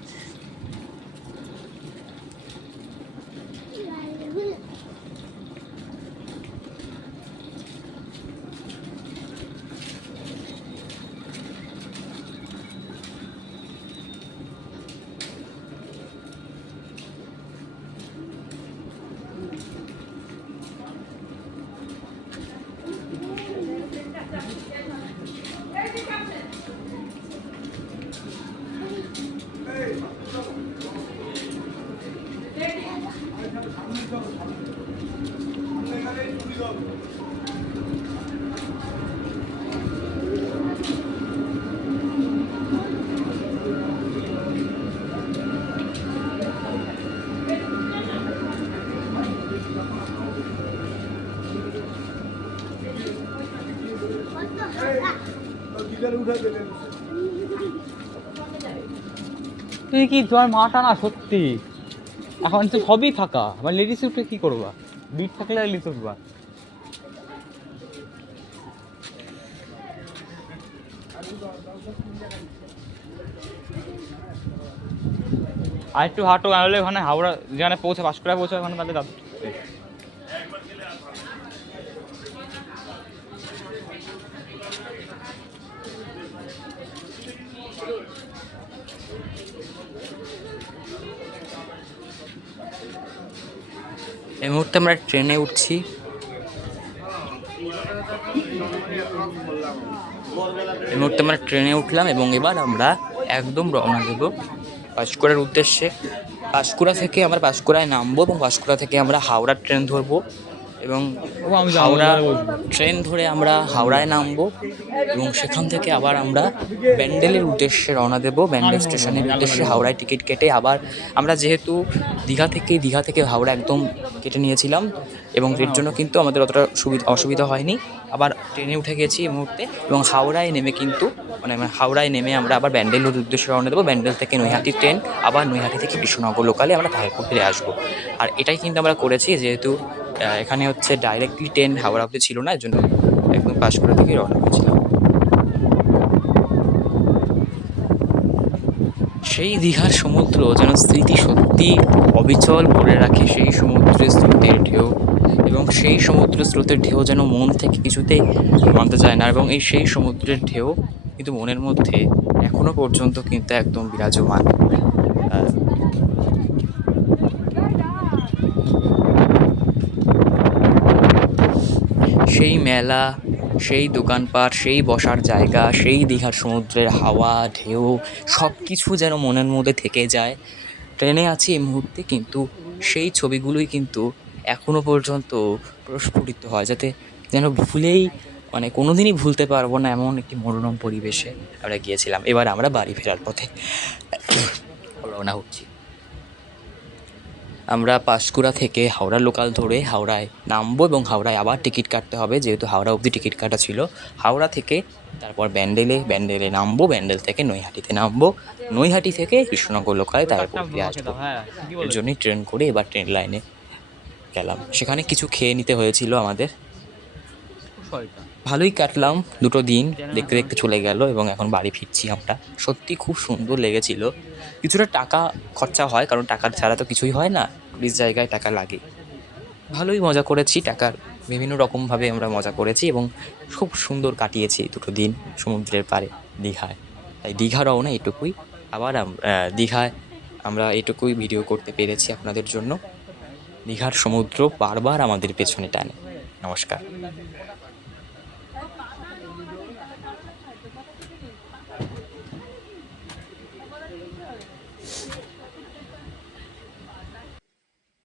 তুই কি তোমার মাটা না সত্যি এখন তো সবই ফাঁকা, আবার লেডিস উঠে কি করবা? বিট থাকলে লেডিস উঠবা। আর একটু হাঁটো, আনলে ওখানে হাওড়া যেখানে পৌঁছে পাঁশকুড়ায় পৌঁছে ওখানে তাহলে দাদু। এই মুহূর্তে আমরা ট্রেনে উঠছি। উঠলাম এবং এবার আমরা একদম রওনা দেব পাঁশকুড়ার উদ্দেশ্যে। পাঁশকুড়া থেকে আমরা পাঁশকুড়ায় নামবো এবং পাঁশকুড়া থেকে আমরা হাওড়ার ট্রেন ধরবো এবং হাওড়া ট্রেন ধরে আমরা হাওড়ায় নামবো এবং সেখান থেকে আবার আমরা ব্যান্ডেলের উদ্দেশ্যে রওনা দেবো। ব্যান্ডেল স্টেশনের উদ্দেশ্যে হাওড়ায় টিকিট কেটে আবার আমরা যেহেতু দীঘা থেকে হাওড়া একদম কেটে নিয়েছিলাম এবং এর জন্য কিন্তু আমাদের অতটা অসুবিধা হয়নি। আবার ট্রেনে উঠে গেছি এই মুহূর্তে এবং হাওড়ায় নেমে আমরা আবার ব্যান্ডেলের উদ্দেশ্যে রওনা দেবো। ব্যান্ডেল থেকে নৈহাটি ট্রেন, আবার নৈহাটি থেকে কৃষ্ণনগর লোকালে আমরা তাহিরপুর ফিরে আসবো। আর এটাই কিন্তু আমরা করেছি, যেহেতু এখানে হচ্ছে ডাইরেক্টলি ট্রেন হাওড়া অবধি ছিল না, এর জন্য একদম পাঁশকুড়া থেকে রওনা করেছিলাম। সেই দীঘার সমুদ্র যেন স্মৃতি সত্যি অবিচল করে রাখে সেই সমুদ্রের স্রোতের ঢেউ। এবং সেই সমুদ্র স্রোতের ঢেউ যেন মন থেকে কিছুতেই মানতে চায় না, এবং সেই সমুদ্রের ঢেউ কিন্তু মনের মধ্যে এখনো পর্যন্ত কিন্তু একদম বিরাজমান। আহ, সেই মেলা, সেই দোকানপাট, সেই বসার জায়গা, সেই দীঘার সমুদ্রের হাওয়া, ঢেউ, সব কিছু যেন মনের মধ্যে থেকে যায়। ট্রেনে আছি এই মুহূর্তে, কিন্তু সেই ছবিগুলোই কিন্তু এখনো পর্যন্ত প্রস্ফুটিত হয়, যাতে যেন ভুলেই মানে কোনোদিনই ভুলতে পারবো না এমন একটি মনোরম পরিবেশে আমরা গিয়েছিলাম। এবার আমরা বাড়ি ফেরার পথে রওনা হচ্ছি। আমরা পাঁশকুড়া থেকে হাওড়া লোকাল ধরে হাওড়ায় নামবো এবং হাওড়ায় আবার টিকিট কাটতে হবে, যেহেতু হাওড়া অবধি টিকিট কাটা ছিল। হাওড়া থেকে তারপর ব্যান্ডেলে নামবো, ব্যান্ডেল থেকে নৈহাটিতে নামবো, নৈহাটি থেকে কৃষ্ণনগর লোকালে তারপর ফিরে আসবো। এর জন্যই ট্রেন করে এবার ট্রেন লাইনে গেলাম। সেখানে কিছু খেয়ে নিতে হয়েছিল আমাদের। ভালোই কাটলাম 2 দিন, দেখতে দেখতে চলে গেল এবং এখন বাড়ি ফিরছি আমরা। সত্যি খুব সুন্দর লেগেছিল। কিছুটা টাকা খরচা হয়, কারণ টাকা ছাড়া তো কিছুই হয় না, টুরিস্ট জায়গায় টাকা লাগে। ভালোই মজা করেছি, টাকার বিভিন্ন রকমভাবে আমরা মজা করেছি এবং খুব সুন্দর কাটিয়েছি 2 দিন সমুদ্রের পাড়ে দীঘায়। তাই দীঘা রওনা এটুকুই। আবার দীঘায় আমরা এটুকুই ভিডিও করতে পেরেছি আপনাদের জন্য। দীঘার সমুদ্র বারবার আমাদের পেছনে টানে। নমস্কার।